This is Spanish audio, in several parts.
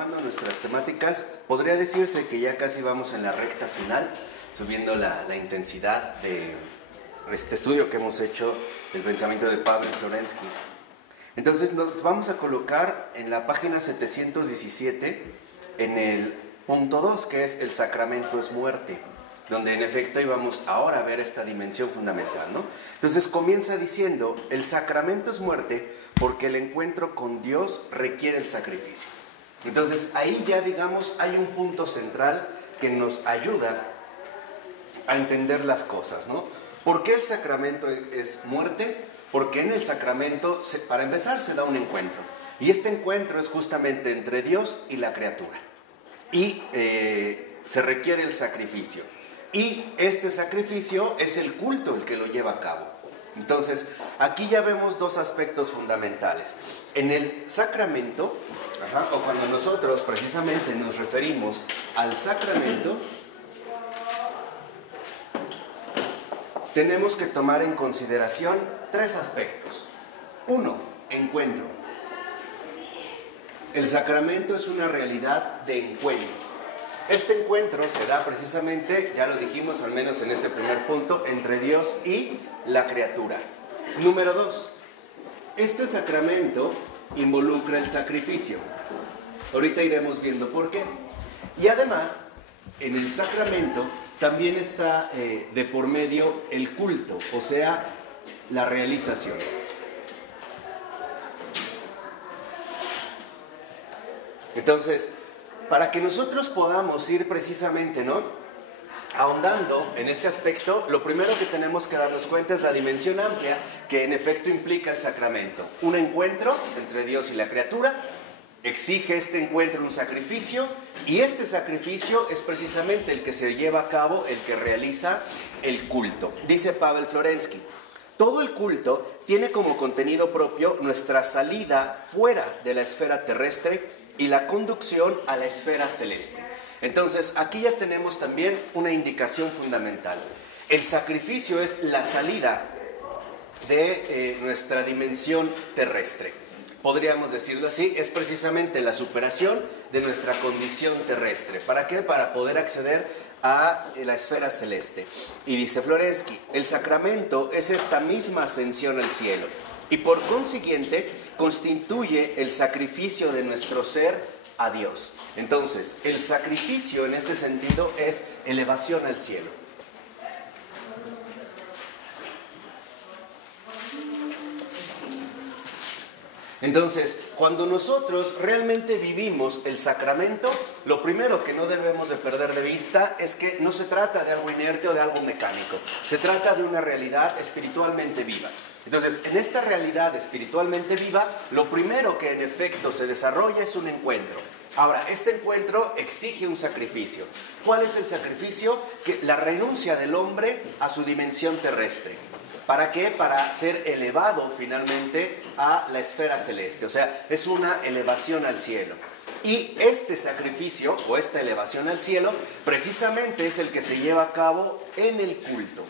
retomando nuestras temáticas, podría decirse que ya casi vamos en la recta final, subiendo la intensidad de este estudio que hemos hecho del pensamiento de Pavel Florensky. Entonces nos vamos a colocar en la página 717, en el punto 2, que es el sacramento es muerte, donde en efecto íbamos ahora a ver esta dimensión fundamental, ¿no? Entonces comienza diciendo, el sacramento es muerte porque el encuentro con Dios requiere el sacrificio. Entonces ahí ya, digamos, hay un punto central que nos ayuda a entender las cosas, ¿no? ¿Por qué el sacramento es muerte? Porque en el sacramento, para empezar, se da un encuentro. Y este encuentro es justamente entre Dios y la criatura. Y se requiere el sacrificio. Y este sacrificio es el culto el que lo lleva a cabo. Entonces, aquí ya vemos dos aspectos fundamentales. En el sacramento, o cuando nosotros precisamente nos referimos al sacramento, tenemos que tomar en consideración tres aspectos. Uno, encuentro. El sacramento es una realidad de encuentro. Este encuentro se da precisamente, ya lo dijimos al menos en este primer punto, entre Dios y la criatura. Número 2, este sacramento involucra el sacrificio. Ahorita iremos viendo por qué. Y además, en el sacramento también está de por medio el culto, o sea, la realización. Entonces, para que nosotros podamos ir precisamente, ¿no?, ahondando en este aspecto, lo primero que tenemos que darnos cuenta es la dimensión amplia que en efecto implica el sacramento. Un encuentro entre Dios y la criatura, exige este encuentro un sacrificio, y este sacrificio es precisamente el que se lleva a cabo, el que realiza el culto. Dice Pavel Florensky, todo el culto tiene como contenido propio nuestra salida fuera de la esfera terrestre y la conducción a la esfera celeste. Entonces, aquí ya tenemos también una indicación fundamental. El sacrificio es la salida de nuestra dimensión terrestre. Podríamos decirlo así, es precisamente la superación de nuestra condición terrestre. ¿Para qué? Para poder acceder a la esfera celeste. Y dice Florensky, el sacramento es esta misma ascensión al cielo y por consiguiente constituye el sacrificio de nuestro ser a Dios. Entonces, el sacrificio en este sentido es elevación al cielo. Entonces, cuando nosotros realmente vivimos el sacramento, lo primero que no debemos de perder de vista es que no se trata de algo inerte o de algo mecánico. Se trata de una realidad espiritualmente viva. Entonces, en esta realidad espiritualmente viva, lo primero que en efecto se desarrolla es un encuentro. Ahora, este encuentro exige un sacrificio. ¿Cuál es el sacrificio? La renuncia del hombre a su dimensión terrestre. ¿Para qué? Para ser elevado finalmente a la esfera celeste. O sea, es una elevación al cielo. Y este sacrificio, o esta elevación al cielo, precisamente es el que se lleva a cabo en el culto.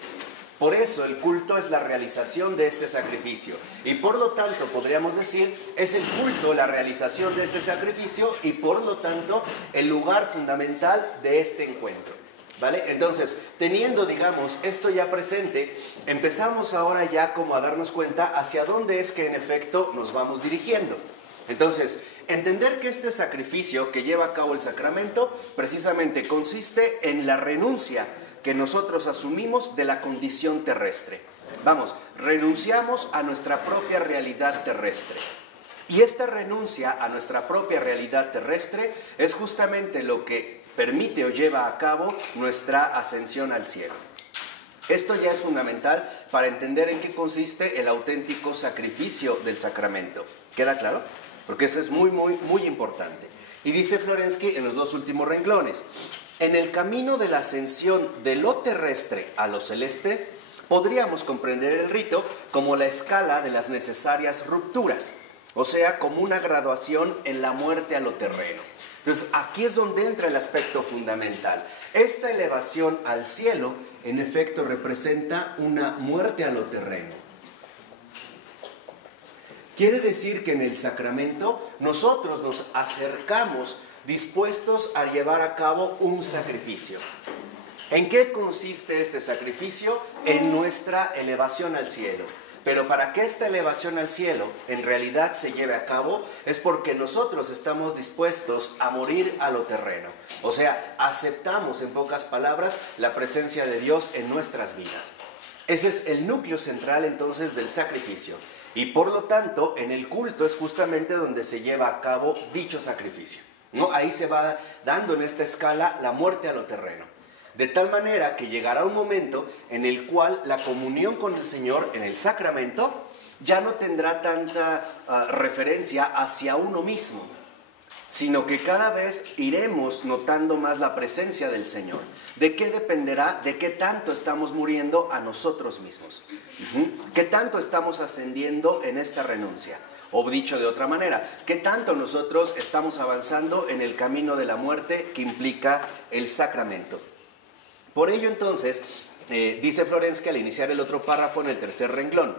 Por eso el culto es la realización de este sacrificio. Y por lo tanto, podríamos decir, es el culto la realización de este sacrificio y por lo tanto el lugar fundamental de este encuentro. ¿Vale? Entonces, teniendo, digamos, esto ya presente, empezamos ahora ya como a darnos cuenta hacia dónde es que en efecto nos vamos dirigiendo. Entonces, entender que este sacrificio que lleva a cabo el sacramento precisamente consiste en la renuncia que nosotros asumimos de la condición terrestre. Vamos, renunciamos a nuestra propia realidad terrestre. Y esta renuncia a nuestra propia realidad terrestre es justamente lo que permite o lleva a cabo nuestra ascensión al cielo. Esto ya es fundamental para entender en qué consiste el auténtico sacrificio del sacramento. ¿Queda claro? Porque eso es muy, muy, muy importante. Y dice Florensky en los dos últimos renglones, en el camino de la ascensión de lo terrestre a lo celeste, podríamos comprender el rito como la escala de las necesarias rupturas, o sea, como una graduación en la muerte a lo terreno. Entonces, aquí es donde entra el aspecto fundamental. Esta elevación al cielo, en efecto, representa una muerte a lo terreno. Quiere decir que en el sacramento nosotros nos acercamos dispuestos a llevar a cabo un sacrificio. ¿En qué consiste este sacrificio? En nuestra elevación al cielo. Pero para que esta elevación al cielo en realidad se lleve a cabo es porque nosotros estamos dispuestos a morir a lo terreno. O sea, aceptamos, en pocas palabras, la presencia de Dios en nuestras vidas. Ese es el núcleo central entonces del sacrificio. Y por lo tanto, en el culto es justamente donde se lleva a cabo dicho sacrificio, ¿no? Ahí se va dando en esta escala la muerte a lo terreno. De tal manera que llegará un momento en el cual la comunión con el Señor en el sacramento ya no tendrá tanta referencia hacia uno mismo, sino que cada vez iremos notando más la presencia del Señor. ¿De qué dependerá? De qué tanto estamos muriendo a nosotros mismos. ¿Qué tanto estamos ascendiendo en esta renuncia? O dicho de otra manera, ¿qué tanto nosotros estamos avanzando en el camino de la muerte que implica el sacramento? Por ello entonces, dice Florensky al iniciar el otro párrafo en el tercer renglón,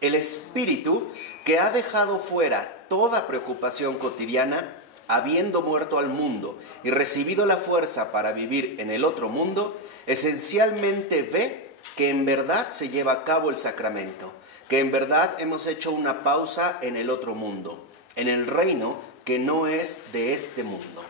el espíritu que ha dejado fuera toda preocupación cotidiana, habiendo muerto al mundo y recibido la fuerza para vivir en el otro mundo, esencialmente ve que en verdad se lleva a cabo el sacramento, que en verdad hemos hecho una pausa en el otro mundo, en el reino que no es de este mundo.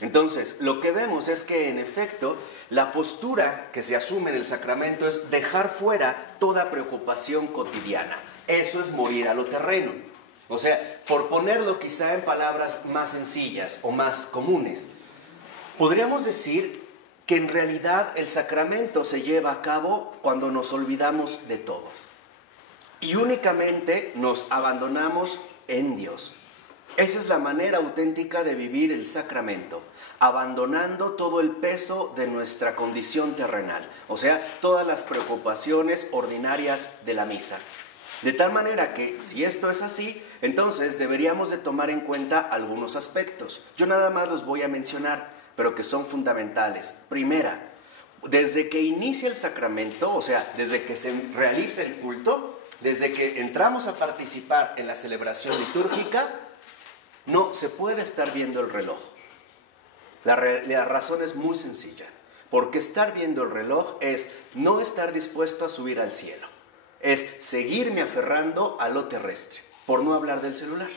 Entonces, lo que vemos es que, en efecto, la postura que se asume en el sacramento es dejar fuera toda preocupación cotidiana. Eso es morir a lo terreno. O sea, por ponerlo quizá en palabras más sencillas o más comunes, podríamos decir que en realidad el sacramento se lleva a cabo cuando nos olvidamos de todo y únicamente nos abandonamos en Dios. Esa es la manera auténtica de vivir el sacramento, abandonando todo el peso de nuestra condición terrenal, o sea, todas las preocupaciones ordinarias de la misa. De tal manera que, si esto es así, entonces deberíamos de tomar en cuenta algunos aspectos. Yo nada más los voy a mencionar, pero que son fundamentales. Primera, desde que inicia el sacramento, o sea, desde que se realiza el culto, desde que entramos a participar en la celebración litúrgica, no se puede estar viendo el reloj. La razón es muy sencilla, porque estar viendo el reloj es no estar dispuesto a subir al cielo, es seguirme aferrando a lo terrestre, por no hablar del celular.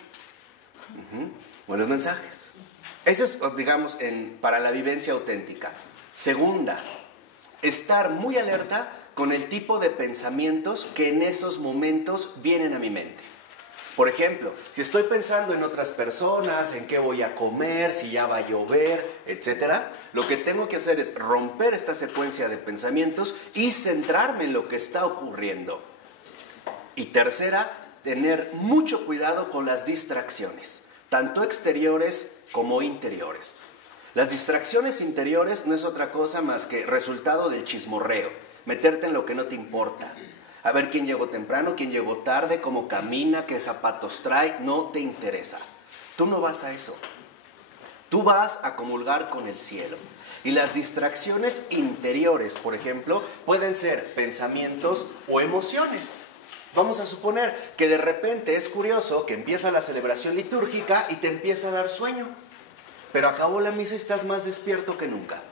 Buenos mensajes. Eso es, digamos, para la vivencia auténtica. Segunda, estar muy alerta con el tipo de pensamientos que en esos momentos vienen a mi mente. Por ejemplo, si estoy pensando en otras personas, en qué voy a comer, si ya va a llover, etc., lo que tengo que hacer es romper esta secuencia de pensamientos y centrarme en lo que está ocurriendo. Y tercera, tener mucho cuidado con las distracciones, tanto exteriores como interiores. Las distracciones interiores no es otra cosa más que resultado del chismorreo, meterte en lo que no te importa. A ver quién llegó temprano, quién llegó tarde, cómo camina, qué zapatos trae, no te interesa. Tú no vas a eso. Tú vas a comulgar con el cielo. Y las distracciones interiores, por ejemplo, pueden ser pensamientos o emociones. Vamos a suponer que de repente es curioso que empieza la celebración litúrgica y te empieza a dar sueño. Pero acabó la misa y estás más despierto que nunca.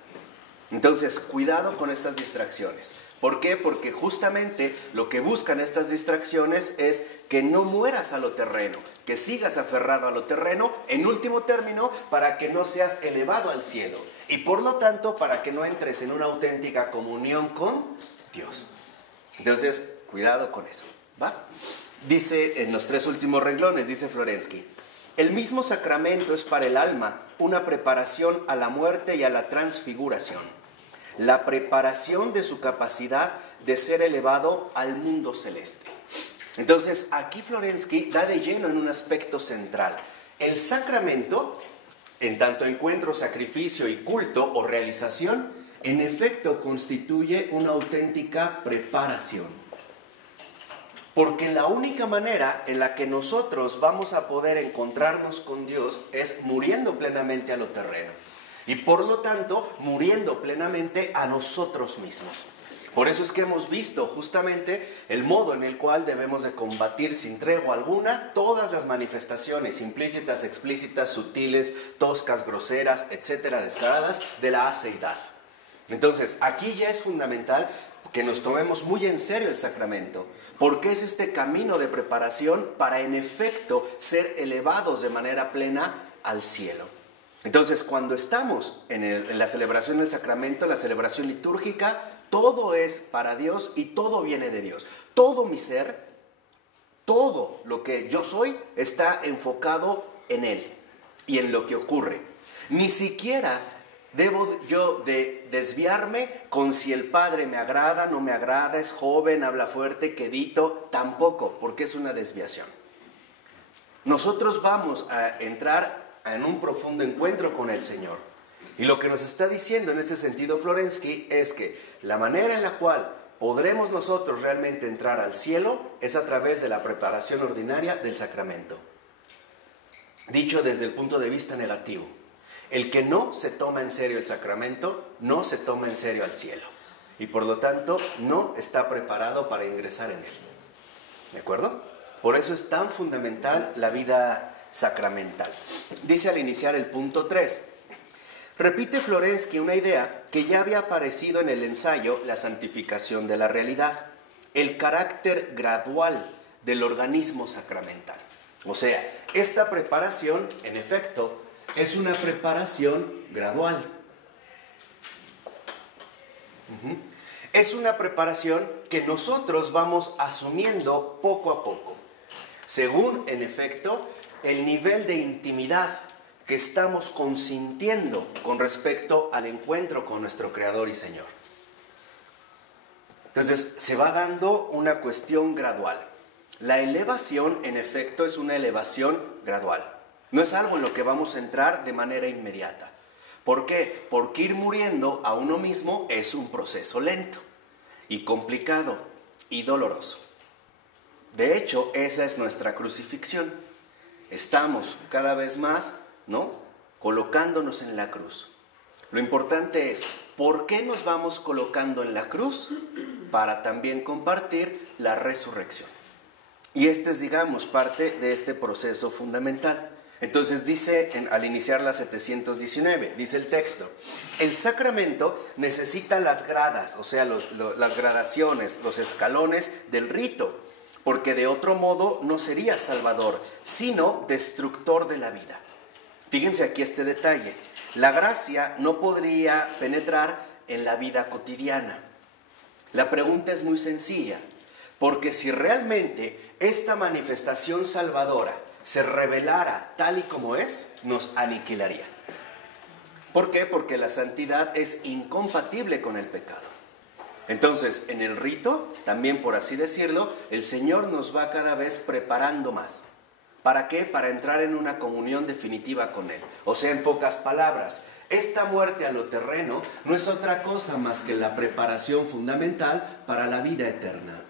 Entonces, cuidado con estas distracciones. ¿Por qué? Porque justamente lo que buscan estas distracciones es que no mueras a lo terreno, que sigas aferrado a lo terreno, en último término, para que no seas elevado al cielo y por lo tanto para que no entres en una auténtica comunión con Dios. Entonces, cuidado con eso, ¿va? Dice en los 3 últimos renglones, dice Florensky, el mismo sacramento es para el alma una preparación a la muerte y a la transfiguración. La preparación de su capacidad de ser elevado al mundo celeste. Entonces, aquí Florensky da de lleno en un aspecto central. El sacramento, en tanto encuentro, sacrificio y culto o realización, en efecto constituye una auténtica preparación. Porque la única manera en la que nosotros vamos a poder encontrarnos con Dios es muriendo plenamente a lo terreno. Y por lo tanto, muriendo plenamente a nosotros mismos. Por eso es que hemos visto justamente el modo en el cual debemos de combatir sin tregua alguna todas las manifestaciones implícitas, explícitas, sutiles, toscas, groseras, etcétera, descaradas de la aceidad. Entonces, aquí ya es fundamental que nos tomemos muy en serio el sacramento, porque es este camino de preparación para en efecto ser elevados de manera plena al cielo. Entonces, cuando estamos en la celebración del sacramento, la celebración litúrgica, todo es para Dios y todo viene de Dios. Todo mi ser, todo lo que yo soy está enfocado en Él y en lo que ocurre. Ni siquiera debo yo de desviarme con si el Padre me agrada, no me agrada, es joven, habla fuerte, quedito, tampoco, porque es una desviación. Nosotros vamos a entrar en un profundo encuentro con el Señor. Y lo que nos está diciendo en este sentido Florensky es que la manera en la cual podremos nosotros realmente entrar al cielo es a través de la preparación ordinaria del sacramento. Dicho desde el punto de vista negativo, el que no se toma en serio el sacramento, no se toma en serio al cielo. Y por lo tanto, no está preparado para ingresar en él. ¿De acuerdo? Por eso es tan fundamental la vida sacramental. Dice al iniciar el punto 3. Repite Florensky una idea que ya había aparecido en el ensayo La santificación de la realidad, el carácter gradual del organismo sacramental. O sea, esta preparación, en efecto, es una preparación gradual. Es una preparación que nosotros vamos asumiendo poco a poco, según, en efecto, el nivel de intimidad que estamos consintiendo con respecto al encuentro con nuestro Creador y Señor. Entonces, se va dando una cuestión gradual. La elevación, en efecto, es una elevación gradual. No es algo en lo que vamos a entrar de manera inmediata. ¿Por qué? Porque ir muriendo a uno mismo es un proceso lento y complicado y doloroso. De hecho, esa es nuestra crucifixión. Estamos cada vez más, ¿no?, colocándonos en la cruz. Lo importante es, ¿por qué nos vamos colocando en la cruz? Para también compartir la resurrección. Y este es, digamos, parte de este proceso fundamental. Entonces dice, al iniciar la 719, dice el texto, el sacramento necesita las gradas, o sea, las gradaciones, los escalones del rito, porque de otro modo no sería salvador, sino destructor de la vida. Fíjense aquí este detalle, la gracia no podría penetrar en la vida cotidiana. La pregunta es muy sencilla, porque si realmente esta manifestación salvadora se revelara tal y como es, nos aniquilaría. ¿Por qué? Porque la santidad es incompatible con el pecado. Entonces, en el rito, también por así decirlo, el Señor nos va cada vez preparando más. ¿Para qué? Para entrar en una comunión definitiva con Él. O sea, en pocas palabras, esta muerte a lo terreno no es otra cosa más que la preparación fundamental para la vida eterna.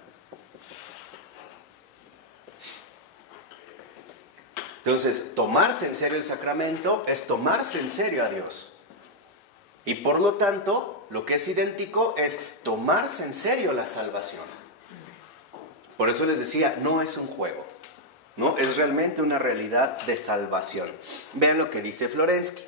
Entonces, tomarse en serio el sacramento es tomarse en serio a Dios. Y por lo tanto, lo que es idéntico es tomarse en serio la salvación. Por eso les decía, no es un juego, ¿no? Es realmente una realidad de salvación. Vean lo que dice Florensky.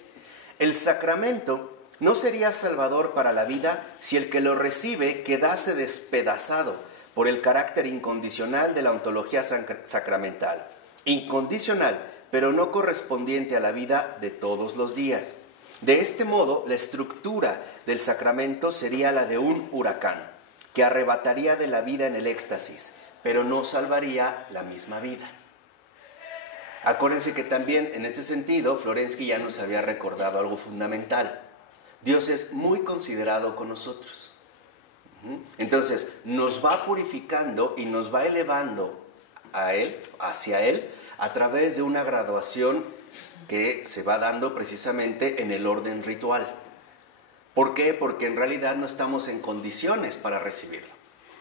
El sacramento no sería salvador para la vida si el que lo recibe quedase despedazado por el carácter incondicional de la ontología sacramental. Incondicional, pero no correspondiente a la vida de todos los días. De este modo, la estructura del sacramento sería la de un huracán, que arrebataría de la vida en el éxtasis, pero no salvaría la misma vida. Acuérdense que también en este sentido, Florensky ya nos había recordado algo fundamental. Dios es muy considerado con nosotros. Entonces, nos va purificando y nos va elevando a Él, hacia Él, a través de una graduación que se va dando precisamente en el orden ritual. ¿Por qué? Porque en realidad no estamos en condiciones para recibirlo.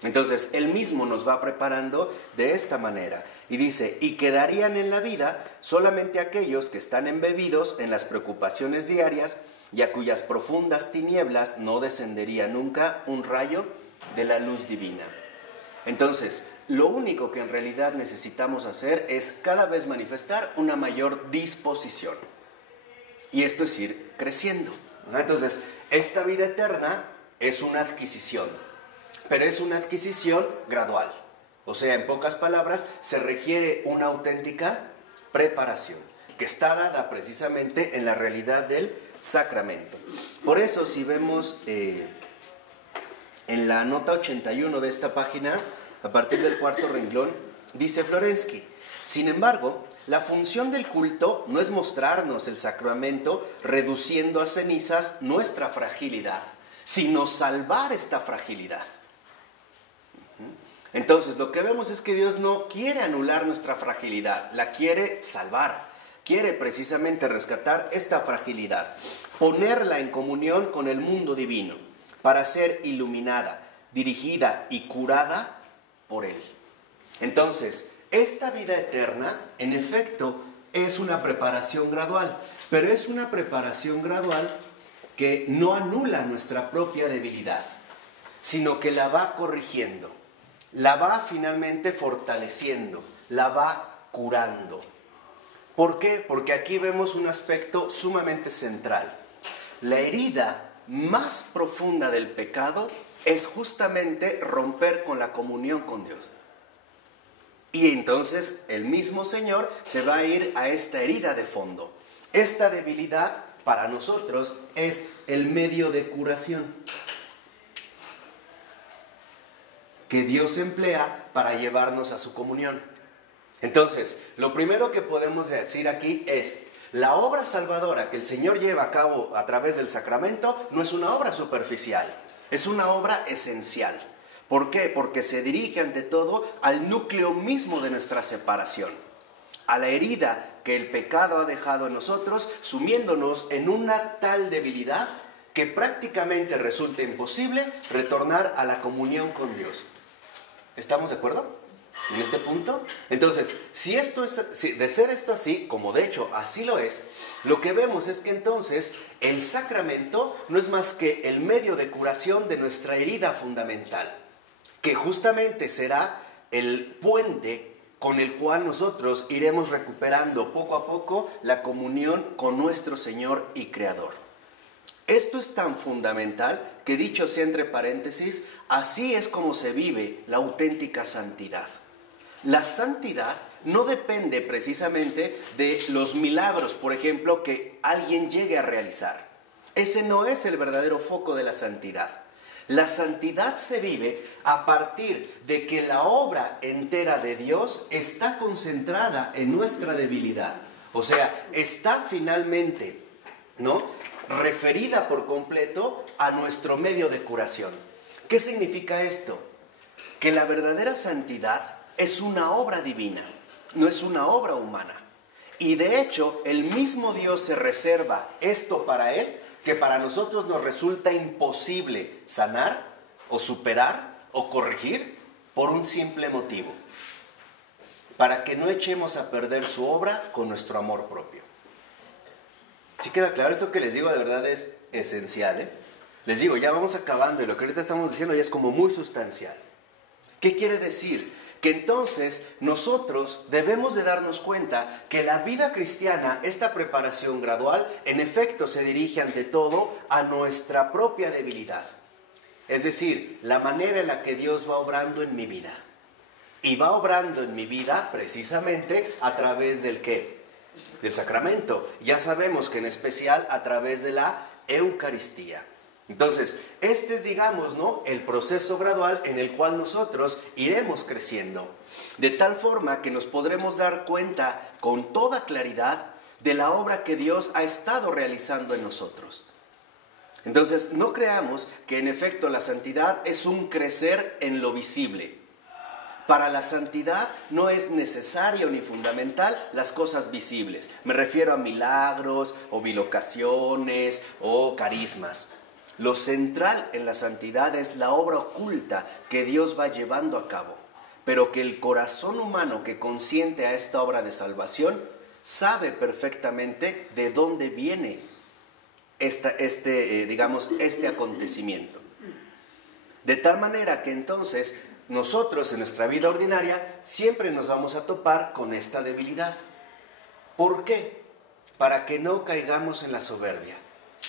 Entonces, Él mismo nos va preparando de esta manera. Y dice, y quedarían en la vida solamente aquellos que están embebidos en las preocupaciones diarias y a cuyas profundas tinieblas no descendería nunca un rayo de la luz divina. Entonces, lo único que en realidad necesitamos hacer es cada vez manifestar una mayor disposición. Y esto es ir creciendo. Entonces, esta vida eterna es una adquisición, pero es una adquisición gradual. O sea, en pocas palabras, se requiere una auténtica preparación, que está dada precisamente en la realidad del sacramento. Por eso, si vemos en la nota 81 de esta página, a partir del cuarto renglón, dice Florensky: sin embargo, la función del culto no es mostrarnos el sacramento reduciendo a cenizas nuestra fragilidad, sino salvar esta fragilidad. Entonces, lo que vemos es que Dios no quiere anular nuestra fragilidad, la quiere salvar. Quiere precisamente rescatar esta fragilidad, ponerla en comunión con el mundo divino, para ser iluminada, dirigida y curada por Él. Entonces, esta vida eterna, en efecto, es una preparación gradual, pero es una preparación gradual que no anula nuestra propia debilidad, sino que la va corrigiendo, la va finalmente fortaleciendo, la va curando. ¿Por qué? Porque aquí vemos un aspecto sumamente central. La herida más profunda del pecado es justamente romper con la comunión con Dios. Y entonces el mismo Señor se va a ir a esta herida de fondo. Esta debilidad para nosotros es el medio de curación que Dios emplea para llevarnos a su comunión. Entonces, lo primero que podemos decir aquí es: la obra salvadora que el Señor lleva a cabo a través del sacramento no es una obra superficial, es una obra esencial. ¿Por qué? Porque se dirige ante todo al núcleo mismo de nuestra separación, a la herida que el pecado ha dejado en nosotros, sumiéndonos en una tal debilidad que prácticamente resulta imposible retornar a la comunión con Dios. ¿Estamos de acuerdo en este punto? Entonces, de ser esto así, como de hecho así lo es, lo que vemos es que entonces el sacramento no es más que el medio de curación de nuestra herida fundamental, que justamente será el puente con el cual nosotros iremos recuperando poco a poco la comunión con nuestro Señor y Creador. Esto es tan fundamental que, dicho sea entre paréntesis, así es como se vive la auténtica santidad. La santidad no depende precisamente de los milagros, por ejemplo, que alguien llegue a realizar. Ese no es el verdadero foco de la santidad. La santidad se vive a partir de que la obra entera de Dios está concentrada en nuestra debilidad. O sea, está finalmente, referida por completo a nuestro medio de curación. ¿Qué significa esto? Que la verdadera santidad es una obra divina, no es una obra humana. Y de hecho, el mismo Dios se reserva esto para Él, que para nosotros nos resulta imposible sanar o superar o corregir por un simple motivo: para que no echemos a perder su obra con nuestro amor propio. ¿Sí queda claro? Esto que les digo de verdad es esencial, Les digo, ya vamos acabando y lo que ahorita estamos diciendo ya es como muy sustancial. ¿Qué quiere decir? Que entonces nosotros debemos de darnos cuenta que la vida cristiana, esta preparación gradual, en efecto se dirige ante todo a nuestra propia debilidad. Es decir, la manera en la que Dios va obrando en mi vida. Y va obrando en mi vida precisamente a través del ¿qué? Del sacramento. Ya sabemos que en especial a través de la Eucaristía. Entonces, este es, digamos, el proceso gradual en el cual nosotros iremos creciendo, de tal forma que nos podremos dar cuenta con toda claridad de la obra que Dios ha estado realizando en nosotros. Entonces, no creamos que en efecto la santidad es un crecer en lo visible. Para la santidad no es necesario ni fundamental las cosas visibles. Me refiero a milagros, o bilocaciones, o carismas. Lo central en la santidad es la obra oculta que Dios va llevando a cabo, pero que el corazón humano que consiente a esta obra de salvación sabe perfectamente de dónde viene este acontecimiento. De tal manera que entonces nosotros en nuestra vida ordinaria siempre nos vamos a topar con esta debilidad. ¿Por qué? Para que no caigamos en la soberbia,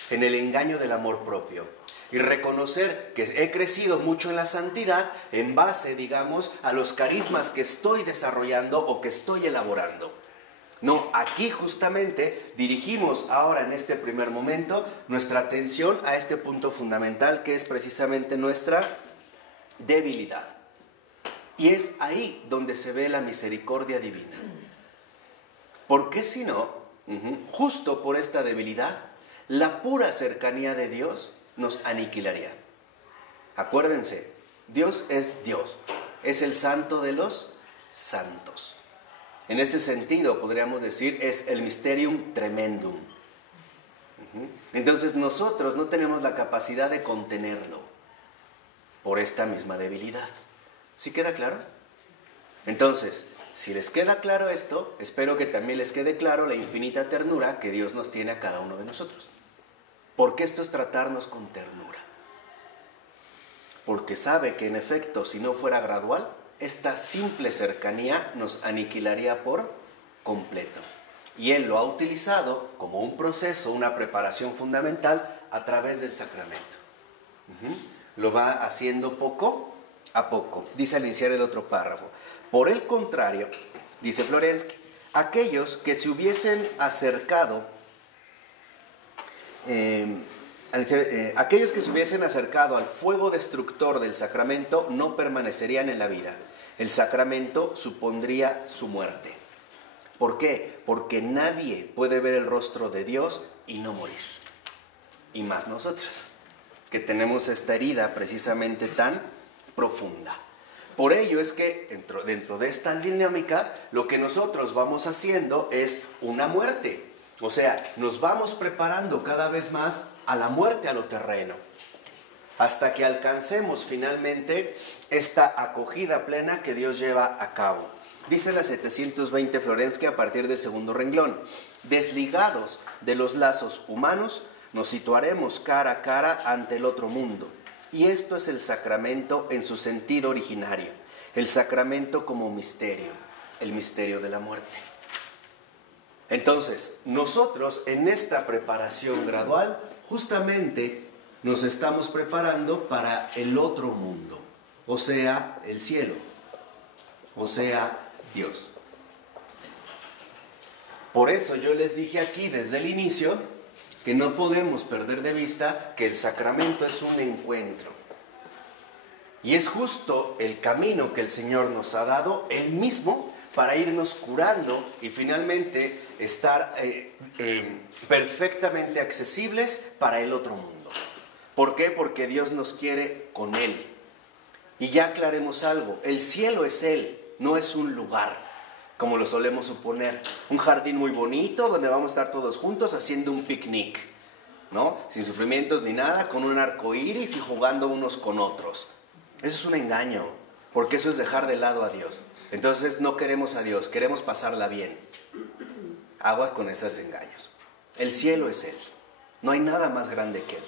en el engaño del amor propio y reconocer que he crecido mucho en la santidad en base, digamos, a los carismas que estoy desarrollando o que estoy elaborando. No, aquí justamente dirigimos ahora en este primer momento nuestra atención a este punto fundamental que es precisamente nuestra debilidad. Y es ahí donde se ve la misericordia divina. Porque si no, justo por esta debilidad, la pura cercanía de Dios nos aniquilaría. Acuérdense, Dios, es el santo de los santos. En este sentido, podríamos decir, es el mysterium tremendum. Entonces nosotros no tenemos la capacidad de contenerlo por esta misma debilidad. ¿Sí queda claro? Entonces, si les queda claro esto, espero que también les quede claro la infinita ternura que Dios nos tiene a cada uno de nosotros. Porque esto es tratarnos con ternura. Porque sabe que en efecto, si no fuera gradual, esta simple cercanía nos aniquilaría por completo. Y Él lo ha utilizado como un proceso, una preparación fundamental a través del sacramento. Lo va haciendo poco a poco. Dice al iniciar el otro párrafo. Por el contrario, dice Florensky, aquellos que se hubiesen acercado al fuego destructor del sacramento no permanecerían en la vida. El sacramento supondría su muerte. ¿Por qué? Porque nadie puede ver el rostro de Dios y no morir. Y más nosotros, que tenemos esta herida precisamente tan profunda. Por ello es que dentro de esta dinámica, lo que nosotros vamos haciendo es una muerte. O sea, nos vamos preparando cada vez más a la muerte a lo terreno, hasta que alcancemos finalmente esta acogida plena que Dios lleva a cabo. Dice la 720 Florensky a partir del segundo renglón: desligados de los lazos humanos, nos situaremos cara a cara ante el otro mundo. Y esto es el sacramento en su sentido originario, el sacramento como misterio, el misterio de la muerte. Entonces, nosotros en esta preparación gradual, justamente nos estamos preparando para el otro mundo, o sea, el cielo, o sea, Dios. Por eso yo les dije aquí desde el inicio que no podemos perder de vista que el sacramento es un encuentro. Y es justo el camino que el Señor nos ha dado, Él mismo, para irnos curando y finalmente estar perfectamente accesibles para el otro mundo. ¿Por qué? Porque Dios nos quiere con Él. Y ya aclaremos algo, el cielo es Él, no es un lugar, como lo solemos suponer. Un jardín muy bonito donde vamos a estar todos juntos haciendo un picnic, ¿no? Sin sufrimientos ni nada, con un arco iris y jugando unos con otros. Eso es un engaño, porque eso es dejar de lado a Dios. Entonces no queremos a Dios, queremos pasarla bien. Aguas con esos engaños. El cielo es Él, no hay nada más grande que Él.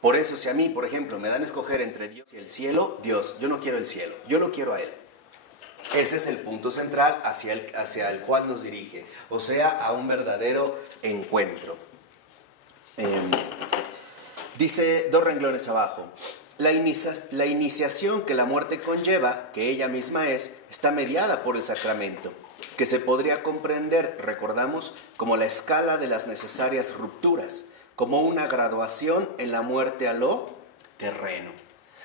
Por eso si a mí, por ejemplo, me dan a escoger entre Dios y el cielo, Dios, yo no quiero el cielo, yo lo quiero a Él. Ese es el punto central hacia el cual nos dirige, o sea, a un verdadero encuentro. Dice 2 renglones abajo, la iniciación que la muerte conlleva, que ella misma es, está mediada por el sacramento, que se podría comprender, recordamos, como la escala de las necesarias rupturas, como una graduación en la muerte a lo terreno.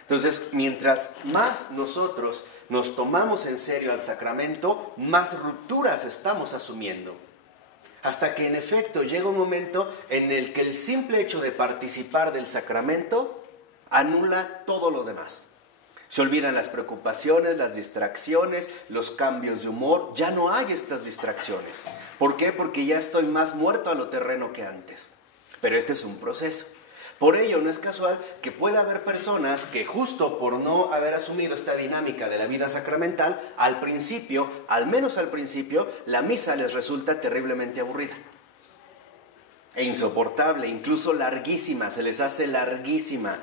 Entonces, mientras más nosotros nos tomamos en serio al sacramento, más rupturas estamos asumiendo. Hasta que en efecto llega un momento en el que el simple hecho de participar del sacramento anula todo lo demás. Se olvidan las preocupaciones, las distracciones, los cambios de humor. Ya no hay estas distracciones. ¿Por qué? Porque ya estoy más muerto a lo terreno que antes. Pero este es un proceso. Por ello no es casual que pueda haber personas que justo por no haber asumido esta dinámica de la vida sacramental, al principio, al menos al principio, la misa les resulta terriblemente aburrida e insoportable, incluso larguísima, se les hace larguísima.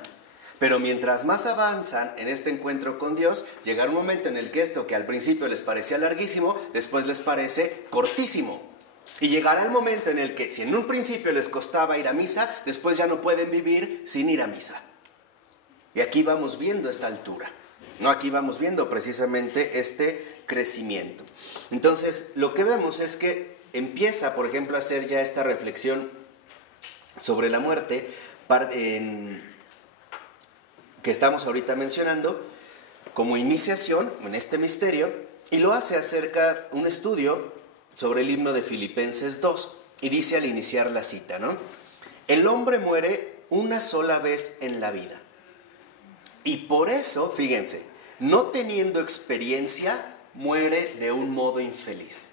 Pero mientras más avanzan en este encuentro con Dios, llegará un momento en el que esto que al principio les parecía larguísimo, después les parece cortísimo. Y llegará el momento en el que si en un principio les costaba ir a misa, después ya no pueden vivir sin ir a misa. Y aquí vamos viendo esta altura, ¿no? Aquí vamos viendo precisamente este crecimiento. Entonces, lo que vemos es que empieza, por ejemplo, a hacer ya esta reflexión sobre la muerte que estamos ahorita mencionando, como iniciación en este misterio, y lo hace acerca un estudio sobre el himno de Filipenses 2, y dice al iniciar la cita, ¿no? El hombre muere una sola vez en la vida, y por eso, fíjense, no teniendo experiencia, muere de un modo infeliz.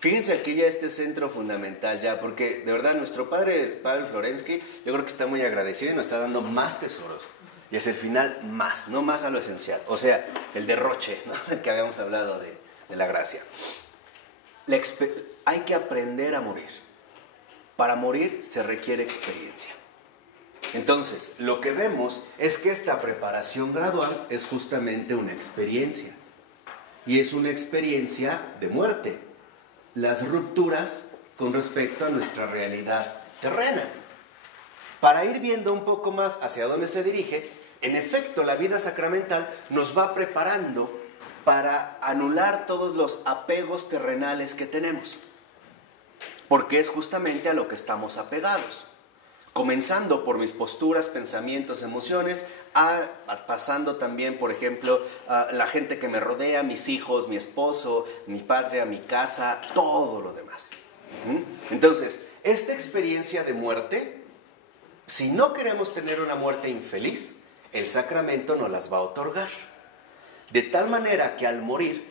Fíjense aquí ya este centro fundamental ya, porque de verdad nuestro padre Pavel Florensky, yo creo que está muy agradecido y nos está dando más tesoros. Y es el final más, no más a lo esencial. O sea, el derroche, ¿no? El que habíamos hablado de la gracia. Hay que aprender a morir. Para morir se requiere experiencia. Entonces, lo que vemos es que esta preparación gradual es justamente una experiencia. Y es una experiencia de muerte. Las rupturas con respecto a nuestra realidad terrena. Para ir viendo un poco más hacia dónde se dirige, en efecto, la vida sacramental nos va preparando para anular todos los apegos terrenales que tenemos. Porque es justamente a lo que estamos apegados. Comenzando por mis posturas, pensamientos, emociones, pasando también, por ejemplo, a la gente que me rodea, mis hijos, mi esposo, mi patria, mi casa, todo lo demás. Entonces, esta experiencia de muerte, si no queremos tener una muerte infeliz, el sacramento nos las va a otorgar. De tal manera que al morir,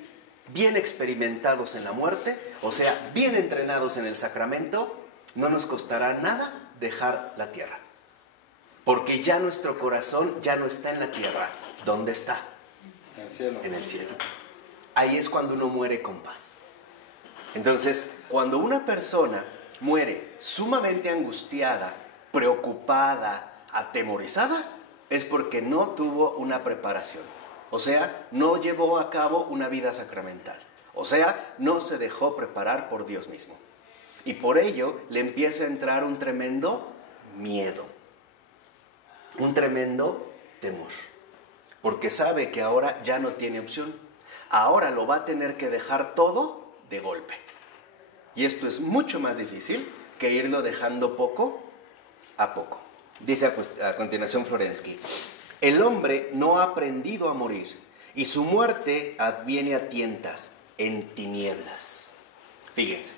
bien experimentados en la muerte, o sea, bien entrenados en el sacramento, no nos costará nada dejar la tierra, porque ya nuestro corazón ya no está en la tierra. ¿Dónde está? En el cielo. En el cielo. Ahí es cuando uno muere con paz. Entonces, cuando una persona muere sumamente angustiada, preocupada, atemorizada, es porque no tuvo una preparación. O sea, no llevó a cabo una vida sacramental. O sea, no se dejó preparar por Dios mismo. Y por ello le empieza a entrar un tremendo miedo, un tremendo temor, porque sabe que ahora ya no tiene opción. Ahora lo va a tener que dejar todo de golpe. Y esto es mucho más difícil que irlo dejando poco a poco. Dice a continuación Florensky, el hombre no ha aprendido a morir y su muerte adviene a tientas, en tinieblas. Fíjense.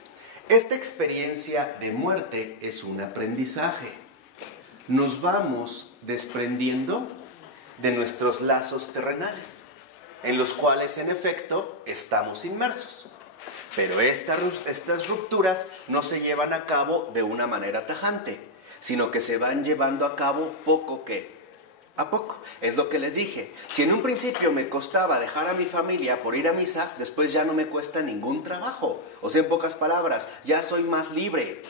Esta experiencia de muerte es un aprendizaje. Nos vamos desprendiendo de nuestros lazos terrenales, en los cuales en efecto estamos inmersos. Pero estas rupturas no se llevan a cabo de una manera tajante, sino que se van llevando a cabo poco a poco. Es lo que les dije. Si en un principio me costaba dejar a mi familia por ir a misa, después ya no me cuesta ningún trabajo. O sea, en pocas palabras, ya soy más libre.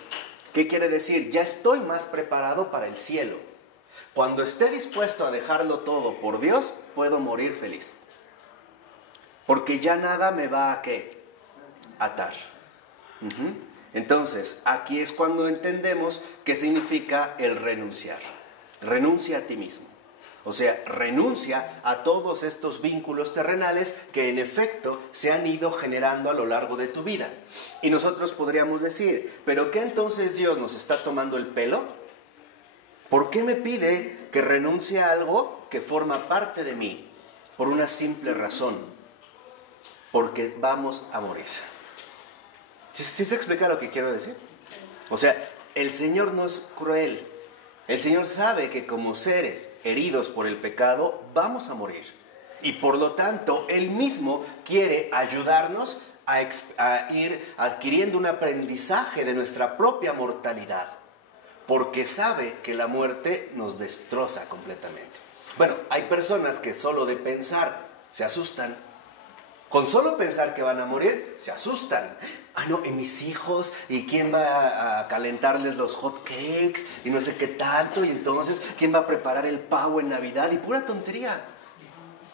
¿Qué quiere decir? Ya estoy más preparado para el cielo. Cuando esté dispuesto a dejarlo todo por Dios, puedo morir feliz. Porque ya nada me va a ¿qué? Atar. Entonces, aquí es cuando entendemos qué significa el renunciar. Renuncia a ti mismo. O sea, renuncia a todos estos vínculos terrenales que en efecto se han ido generando a lo largo de tu vida. Y nosotros podríamos decir, ¿pero qué entonces Dios nos está tomando el pelo? ¿Por qué me pide que renuncie a algo que forma parte de mí? Por una simple razón, porque vamos a morir. ¿Sí se explica lo que quiero decir? O sea, el Señor no es cruel. El Señor sabe que como seres heridos por el pecado vamos a morir. Y por lo tanto, Él mismo quiere ayudarnos a ir adquiriendo un aprendizaje de nuestra propia mortalidad. Porque sabe que la muerte nos destroza completamente. Bueno, hay personas que solo de pensar se asustan. Con solo pensar que van a morir, se asustan. Ah, no, y mis hijos, ¿y quién va a calentarles los hot cakes? Y no sé qué tanto, y entonces, ¿quién va a preparar el pavo en Navidad? Y pura tontería.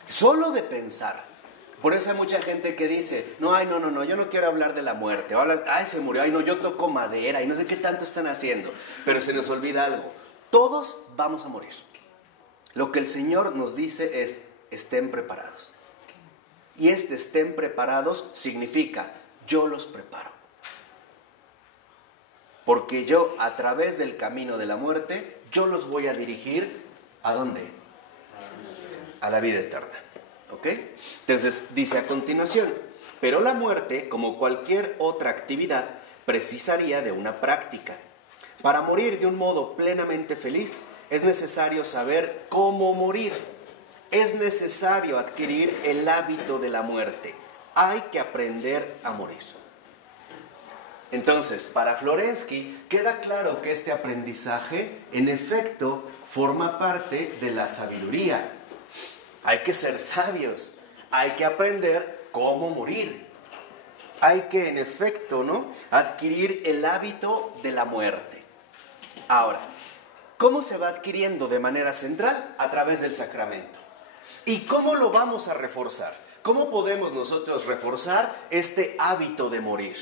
Solo de pensar. Por eso hay mucha gente que dice, no, ay, no, yo no quiero hablar de la muerte. O hablan, ay, se murió, ay, no, yo toco madera, y no sé qué tanto están haciendo. Pero se nos olvida algo. Todos vamos a morir. Lo que el Señor nos dice es, estén preparados. Y estén preparados significa, yo los preparo. Porque yo, a través del camino de la muerte, yo los voy a dirigir, ¿a dónde? A la vida eterna. ¿Ok? Entonces, dice a continuación, pero la muerte, como cualquier otra actividad, precisaría de una práctica. Para morir de un modo plenamente feliz, es necesario saber cómo morir. Es necesario adquirir el hábito de la muerte. Hay que aprender a morir. Entonces, para Florensky queda claro que este aprendizaje, en efecto, forma parte de la sabiduría. Hay que ser sabios. Hay que aprender cómo morir. Hay que, en efecto, ¿no?, adquirir el hábito de la muerte. Ahora, ¿cómo se va adquiriendo de manera central? A través del sacramento. ¿Y cómo lo vamos a reforzar? ¿Cómo podemos nosotros reforzar este hábito de morir?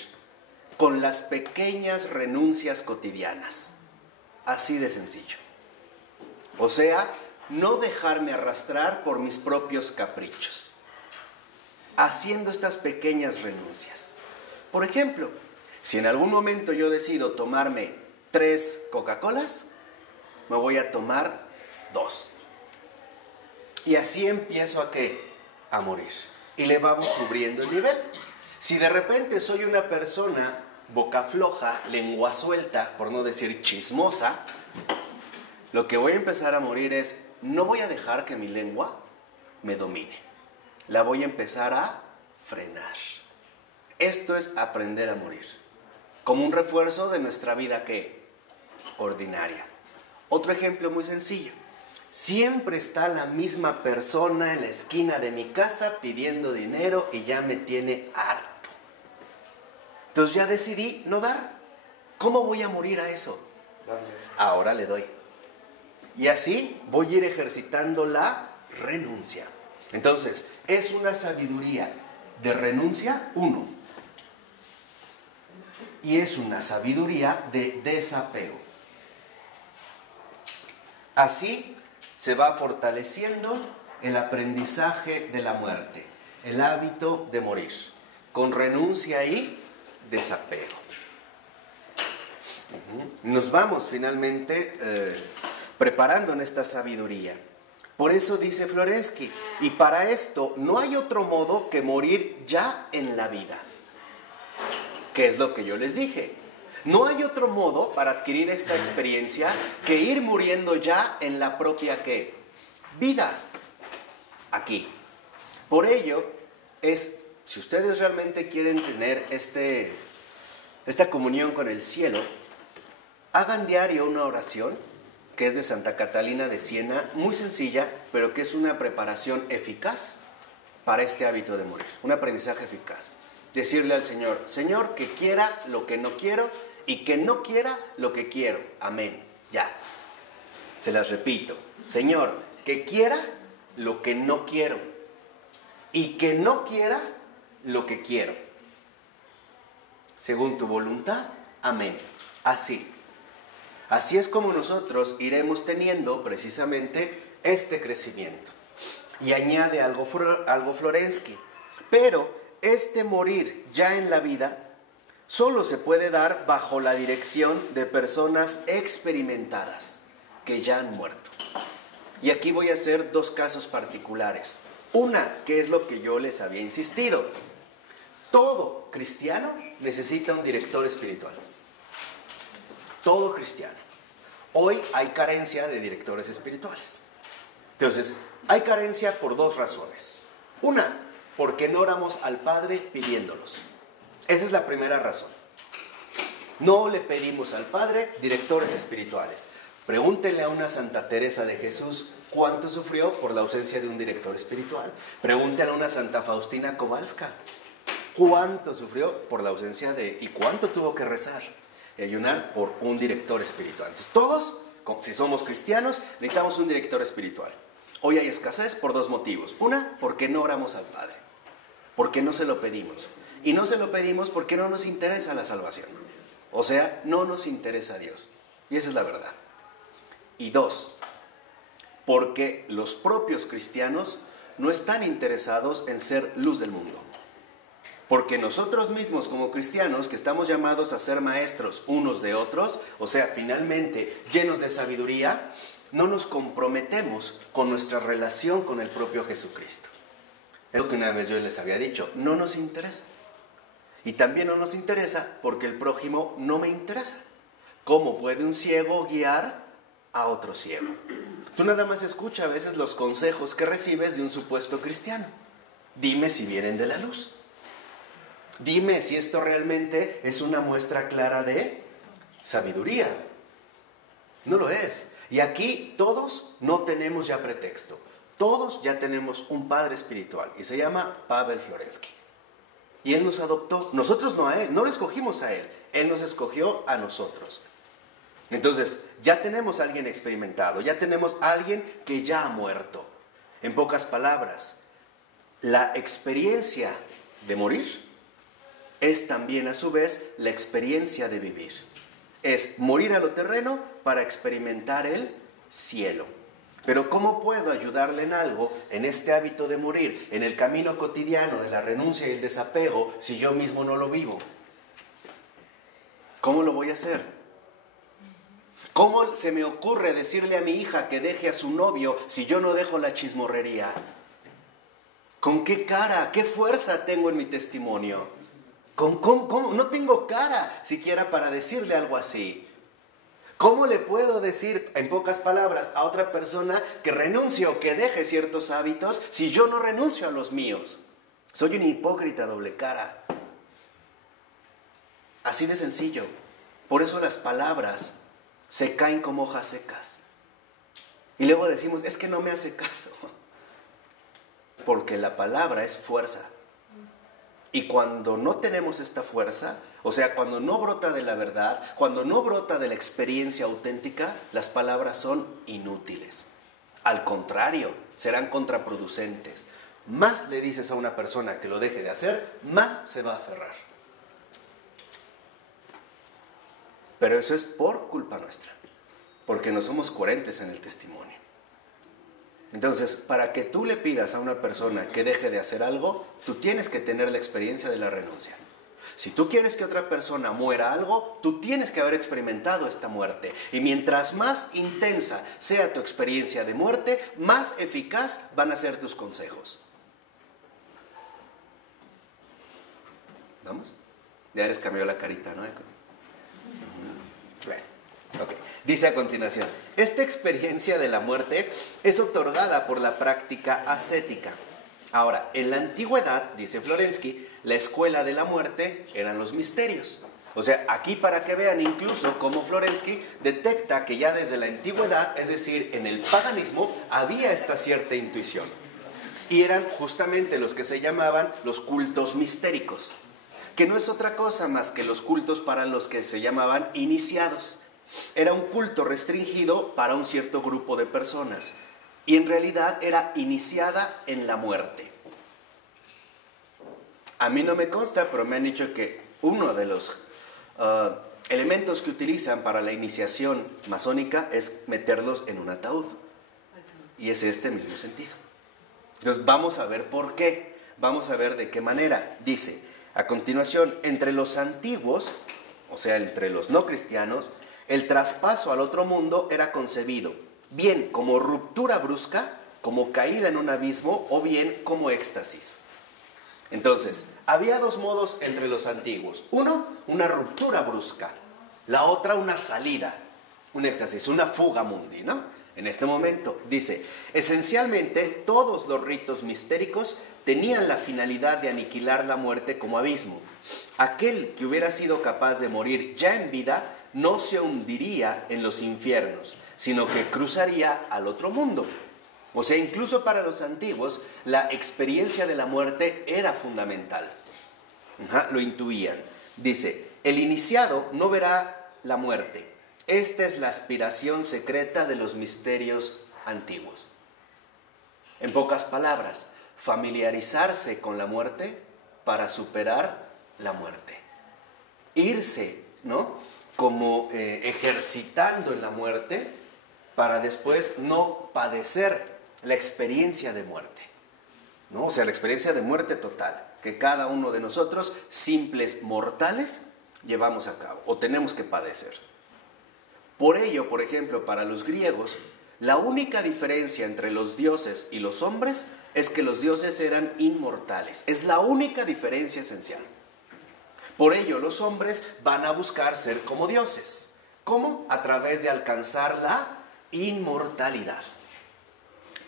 Con las pequeñas renuncias cotidianas. Así de sencillo. O sea, no dejarme arrastrar por mis propios caprichos. Haciendo estas pequeñas renuncias. Por ejemplo, si en algún momento yo decido tomarme 3 Coca-Colas, me voy a tomar 2. Y así empiezo ¿a qué? A morir. Y le vamos subiendo el nivel. Si de repente soy una persona boca floja, lengua suelta, por no decir chismosa, lo que voy a empezar a morir es, no voy a dejar que mi lengua me domine. La voy a empezar a frenar. Esto es aprender a morir. Como un refuerzo de nuestra vida, ¿qué? Ordinaria. Otro ejemplo muy sencillo. Siempre está la misma persona en la esquina de mi casa pidiendo dinero y ya me tiene harto. Entonces ya decidí no dar. ¿Cómo voy a morir a eso? Ahora le doy. Y así voy a ir ejercitando la renuncia. Entonces, es una sabiduría de renuncia, 1. Y es una sabiduría de desapego. Así se va fortaleciendo el aprendizaje de la muerte, el hábito de morir, con renuncia y desapego. Nos vamos finalmente preparando en esta sabiduría. Por eso dice Florensky, y para esto no hay otro modo que morir ya en la vida. ¿Qué es lo que yo les dije? No hay otro modo para adquirir esta experiencia que ir muriendo ya en la propia ¿qué? Vida. Aquí. Por ello, si ustedes realmente quieren tener esta comunión con el cielo, hagan diario una oración que es de Santa Catalina de Siena, muy sencilla, pero que es una preparación eficaz para este hábito de morir, un aprendizaje eficaz. Decirle al Señor, Señor, que quiera lo que no quiero y que no quiera lo que quiero. Amén. Ya. Se las repito. Señor, que quiera lo que no quiero y que no quiera lo que quiero. Según tu voluntad. Amén. Así. Así es como nosotros iremos teniendo precisamente este crecimiento. Y añade algo Florensky. Pero este morir ya en la vida solo se puede dar bajo la dirección de personas experimentadas que ya han muerto. Y aquí voy a hacer 2 casos particulares. Una, que es lo que yo les había insistido. Todo cristiano necesita un director espiritual. Todo cristiano. Hoy hay carencia de directores espirituales. Entonces, hay carencia por 2 razones. Una, porque no oramos al Padre pidiéndolos. Esa es la primera razón. No le pedimos al Padre directores espirituales. Pregúntenle a una Santa Teresa de Jesús cuánto sufrió por la ausencia de un director espiritual. Pregúntenle a una Santa Faustina Kowalska cuánto sufrió por la ausencia de... y cuánto tuvo que rezar y ayunar por un director espiritual. Entonces, todos, si somos cristianos, necesitamos un director espiritual. Hoy hay escasez por dos motivos. Una, porque no oramos al Padre, porque no se lo pedimos. Y no se lo pedimos porque no nos interesa la salvación. O sea, no nos interesa a Dios. Y esa es la verdad. Y dos, porque los propios cristianos no están interesados en ser luz del mundo. Porque nosotros mismos como cristianos, que estamos llamados a ser maestros unos de otros, o sea, finalmente llenos de sabiduría, no nos comprometemos con nuestra relación con el propio Jesucristo. Es lo que una vez yo les había dicho, no nos interesa. Y también no nos interesa porque el prójimo no me interesa. ¿Cómo puede un ciego guiar a otro ciego? Tú nada más escucha a veces los consejos que recibes de un supuesto cristiano. Dime si vienen de la luz. Dime si esto realmente es una muestra clara de sabiduría. No lo es. Y aquí todos no tenemos ya pretexto. Todos ya tenemos un padre espiritual y se llama Pavel Florensky. Y él nos adoptó. Nosotros no a él, no lo escogimos a él. Él nos escogió a nosotros. Entonces, ya tenemos a alguien experimentado, ya tenemos a alguien que ya ha muerto. En pocas palabras, la experiencia de morir es también a su vez la experiencia de vivir. Es morir a lo terreno para experimentar el cielo. Pero ¿cómo puedo ayudarle en algo, en este hábito de morir, en el camino cotidiano de la renuncia y el desapego, si yo mismo no lo vivo? ¿Cómo lo voy a hacer? ¿Cómo se me ocurre decirle a mi hija que deje a su novio si yo no dejo la chismorrería? ¿Con qué cara? ¿Qué fuerza tengo en mi testimonio? ¿Cómo? No tengo cara siquiera para decirle algo así. ¿Cómo le puedo decir, en pocas palabras, a otra persona que renuncie o que deje ciertos hábitos si yo no renuncio a los míos? Soy un hipócrita doble cara. Así de sencillo. Por eso las palabras se caen como hojas secas. Y luego decimos, es que no me hace caso. Porque la palabra es fuerza. Y cuando no tenemos esta fuerza, o sea, cuando no brota de la verdad, cuando no brota de la experiencia auténtica, las palabras son inútiles. Al contrario, serán contraproducentes. Más le dices a una persona que lo deje de hacer, más se va a aferrar. Pero eso es por culpa nuestra, porque no somos coherentes en el testimonio. Entonces, para que tú le pidas a una persona que deje de hacer algo, tú tienes que tener la experiencia de la renuncia. Si tú quieres que otra persona muera algo, tú tienes que haber experimentado esta muerte. Y mientras más intensa sea tu experiencia de muerte, más eficaz van a ser tus consejos. ¿Vamos? Ya les cambió la carita, ¿no? Bueno, ok. Dice a continuación, esta experiencia de la muerte es otorgada por la práctica ascética. Ahora, en la antigüedad, dice Florensky, la escuela de la muerte eran los misterios. O sea, aquí para que vean incluso cómo Florensky detecta que ya desde la antigüedad, es decir, en el paganismo, había esta cierta intuición. Y eran justamente los que se llamaban los cultos mistéricos, que no es otra cosa más que los cultos para los que se llamaban iniciados. Era un culto restringido para un cierto grupo de personas. Y en realidad era iniciada en la muerte. A mí no me consta, pero me han dicho que uno de los elementos que utilizan para la iniciación masónica es meterlos en un ataúd. Y es este mismo sentido. Entonces vamos a ver por qué. Vamos a ver de qué manera. Dice, a continuación, entre los antiguos, o sea, entre los no cristianos, el traspaso al otro mundo era concebido bien como ruptura brusca, como caída en un abismo, o bien como éxtasis. Entonces, había dos modos entre los antiguos. Uno, una ruptura brusca. La otra, una salida, un éxtasis, una fuga mundi, ¿no? En este momento, dice, esencialmente todos los ritos mistéricos tenían la finalidad de aniquilar la muerte como abismo. Aquel que hubiera sido capaz de morir ya en vida no se hundiría en los infiernos, sino que cruzaría al otro mundo. O sea, incluso para los antiguos, la experiencia de la muerte era fundamental. Lo intuían. Dice, el iniciado no verá la muerte. Esta es la aspiración secreta de los misterios antiguos. En pocas palabras, familiarizarse con la muerte para superar la muerte. Irse, ¿no?, como ejercitando en la muerte para después no padecer la experiencia de muerte, ¿no? O sea, la experiencia de muerte total que cada uno de nosotros, simples mortales, llevamos a cabo o tenemos que padecer. Por ello, por ejemplo, para los griegos, la única diferencia entre los dioses y los hombres es que los dioses eran inmortales. Es la única diferencia esencial. Por ello, los hombres van a buscar ser como dioses. ¿Cómo? A través de alcanzar la inmortalidad.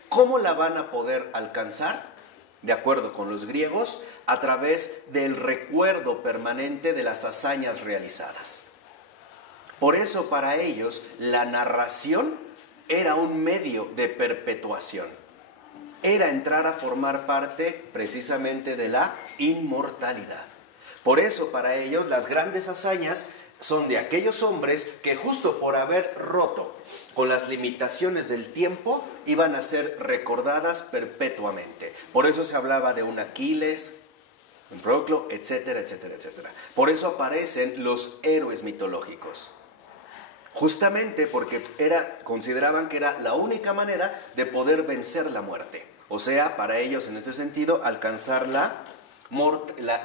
¿Cómo la van a poder alcanzar? De acuerdo con los griegos, a través del recuerdo permanente de las hazañas realizadas. Por eso, para ellos, la narración era un medio de perpetuación. Era entrar a formar parte precisamente de la inmortalidad. Por eso, para ellos, las grandes hazañas son de aquellos hombres que justo por haber roto con las limitaciones del tiempo, iban a ser recordadas perpetuamente. Por eso se hablaba de un Aquiles, un Proclo, etcétera, etcétera, etcétera. Por eso aparecen los héroes mitológicos. Justamente porque consideraban que era la única manera de poder vencer la muerte. O sea, para ellos, en este sentido, alcanzar la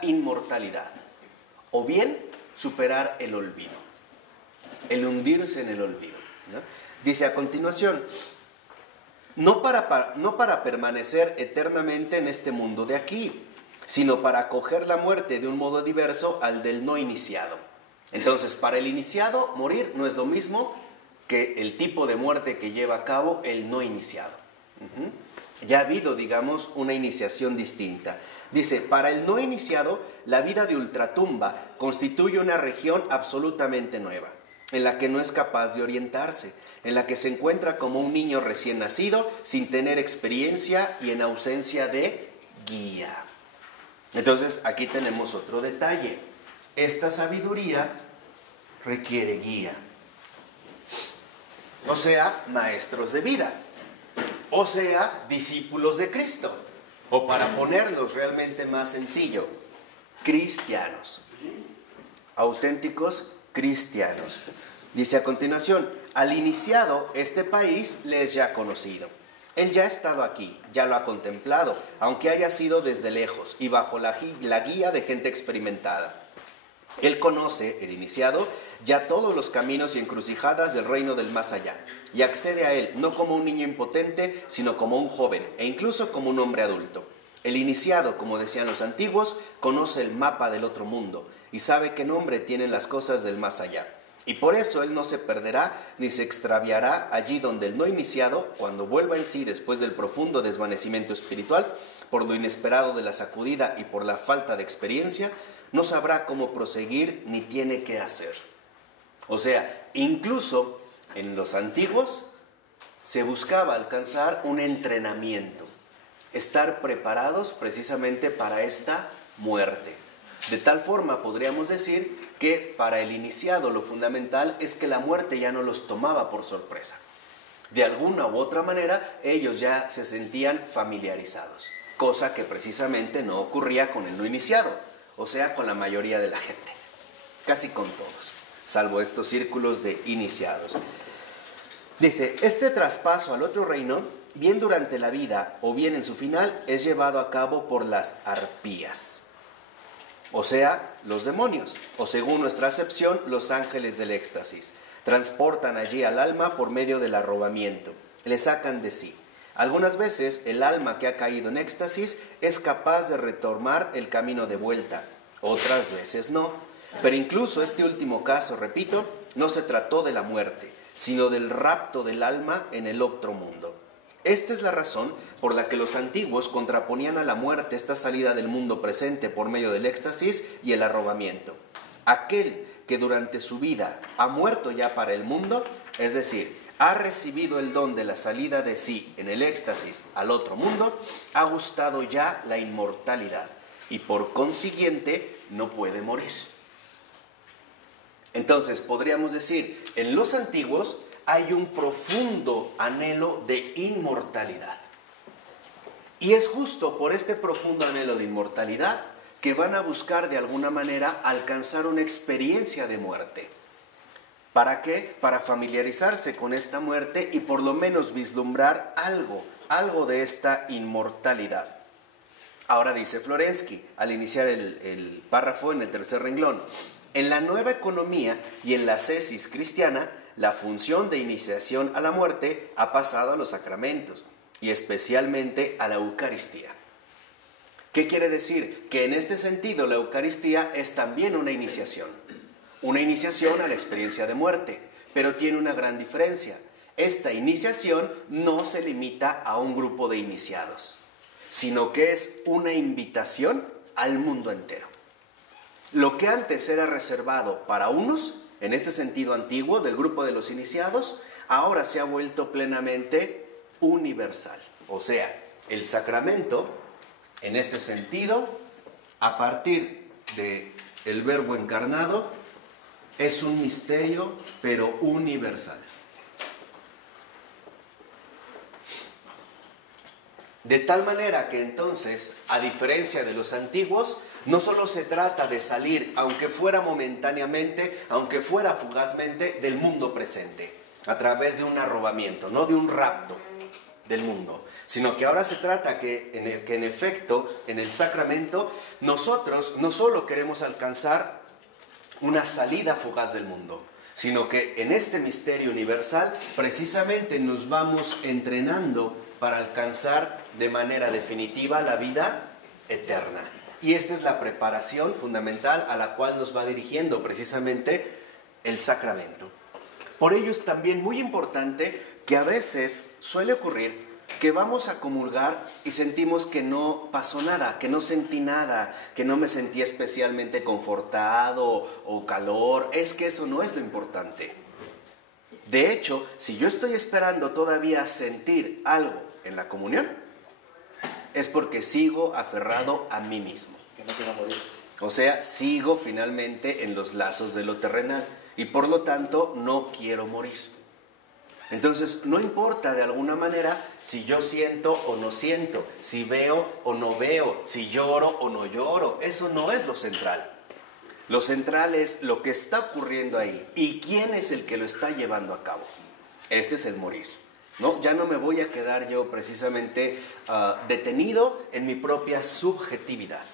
inmortalidad. O bien, superar el olvido. El hundirse en el olvido, ¿no? Dice a continuación, no para permanecer eternamente en este mundo de aquí, sino para acoger la muerte de un modo diverso al del no iniciado. Entonces, para el iniciado, morir no es lo mismo que el tipo de muerte que lleva a cabo el no iniciado. Ya ha habido, digamos, una iniciación distinta. Dice, para el no iniciado, la vida de ultratumba constituye una región absolutamente nueva, en la que no es capaz de orientarse, en la que se encuentra como un niño recién nacido, sin tener experiencia y en ausencia de guía. Entonces, aquí tenemos otro detalle. Esta sabiduría requiere guía. O sea, maestros de vida. O sea, discípulos de Cristo. O para ponerlos realmente más sencillo, cristianos. Auténticos cristianos. Dice a continuación, al iniciado este país le es ya conocido. Él ya ha estado aquí, ya lo ha contemplado, aunque haya sido desde lejos y bajo la guía de gente experimentada. Él conoce, el iniciado, ya todos los caminos y encrucijadas del reino del más allá, y accede a él no como un niño impotente, sino como un joven, e incluso como un hombre adulto. El iniciado, como decían los antiguos, conoce el mapa del otro mundo, y sabe qué nombre tienen las cosas del más allá. Y por eso él no se perderá ni se extraviará allí donde el no iniciado, cuando vuelva en sí después del profundo desvanecimiento espiritual, por lo inesperado de la sacudida y por la falta de experiencia, no sabrá cómo proseguir ni tiene qué hacer. O sea, incluso en los antiguos se buscaba alcanzar un entrenamiento, estar preparados precisamente para esta muerte. De tal forma podríamos decir que para el iniciado lo fundamental es que la muerte ya no los tomaba por sorpresa. De alguna u otra manera ellos ya se sentían familiarizados, cosa que precisamente no ocurría con el no iniciado, o sea, con la mayoría de la gente, casi con todos, salvo estos círculos de iniciados. Dice, este traspaso al otro reino, bien durante la vida o bien en su final, es llevado a cabo por las arpías. O sea, los demonios, o según nuestra acepción, los ángeles del éxtasis. Transportan allí al alma por medio del arrobamiento, le sacan de sí. Algunas veces el alma que ha caído en éxtasis es capaz de retomar el camino de vuelta, otras veces no. Pero incluso este último caso, repito, no se trató de la muerte, sino del rapto del alma en el otro mundo. Esta es la razón por la que los antiguos contraponían a la muerte esta salida del mundo presente por medio del éxtasis y el arrobamiento. Aquel que durante su vida ha muerto ya para el mundo, es decir, ha recibido el don de la salida de sí en el éxtasis al otro mundo, ha gustado ya la inmortalidad y por consiguiente no puede morir. Entonces podríamos decir, en los antiguos hay un profundo anhelo de inmortalidad. Y es justo por este profundo anhelo de inmortalidad que van a buscar de alguna manera alcanzar una experiencia de muerte. ¿Para qué? Para familiarizarse con esta muerte y por lo menos vislumbrar algo de esta inmortalidad. Ahora dice Florensky, al iniciar el párrafo en el tercer renglón, en la nueva economía y en la ascesis cristiana, la función de iniciación a la muerte ha pasado a los sacramentos y especialmente a la Eucaristía. ¿Qué quiere decir? Que en este sentido la Eucaristía es también una iniciación a la experiencia de muerte, pero tiene una gran diferencia. Esta iniciación no se limita a un grupo de iniciados, sino que es una invitación al mundo entero. Lo que antes era reservado para unos, en este sentido antiguo del grupo de los iniciados, ahora se ha vuelto plenamente universal. O sea, el sacramento, en este sentido, a partir del Verbo encarnado, es un misterio, pero universal. De tal manera que entonces, a diferencia de los antiguos, no solo se trata de salir, aunque fuera momentáneamente, aunque fuera fugazmente, del mundo presente, a través de un arrobamiento, no de un rapto del mundo, sino que ahora se trata que en efecto, en el sacramento, nosotros no solo queremos alcanzar una salida fugaz del mundo, sino que en este misterio universal precisamente nos vamos entrenando para alcanzar de manera definitiva la vida eterna. Y esta es la preparación fundamental a la cual nos va dirigiendo precisamente el sacramento. Por ello es también muy importante que a veces suele ocurrir que vamos a comulgar y sentimos que no pasó nada, que no sentí nada, que no me sentí especialmente confortado o calor. Es que eso no es lo importante. De hecho, si yo estoy esperando todavía sentir algo en la comunión, es porque sigo aferrado a mí mismo. Que no quiero morir. O sea, sigo finalmente en los lazos de lo terrenal y por lo tanto no quiero morir. Entonces, no importa de alguna manera si yo siento o no siento, si veo o no veo, si lloro o no lloro. Eso no es lo central. Lo central es lo que está ocurriendo ahí y quién es el que lo está llevando a cabo. Este es el morir, ¿no? Ya no me voy a quedar yo precisamente detenido en mi propia subjetividad.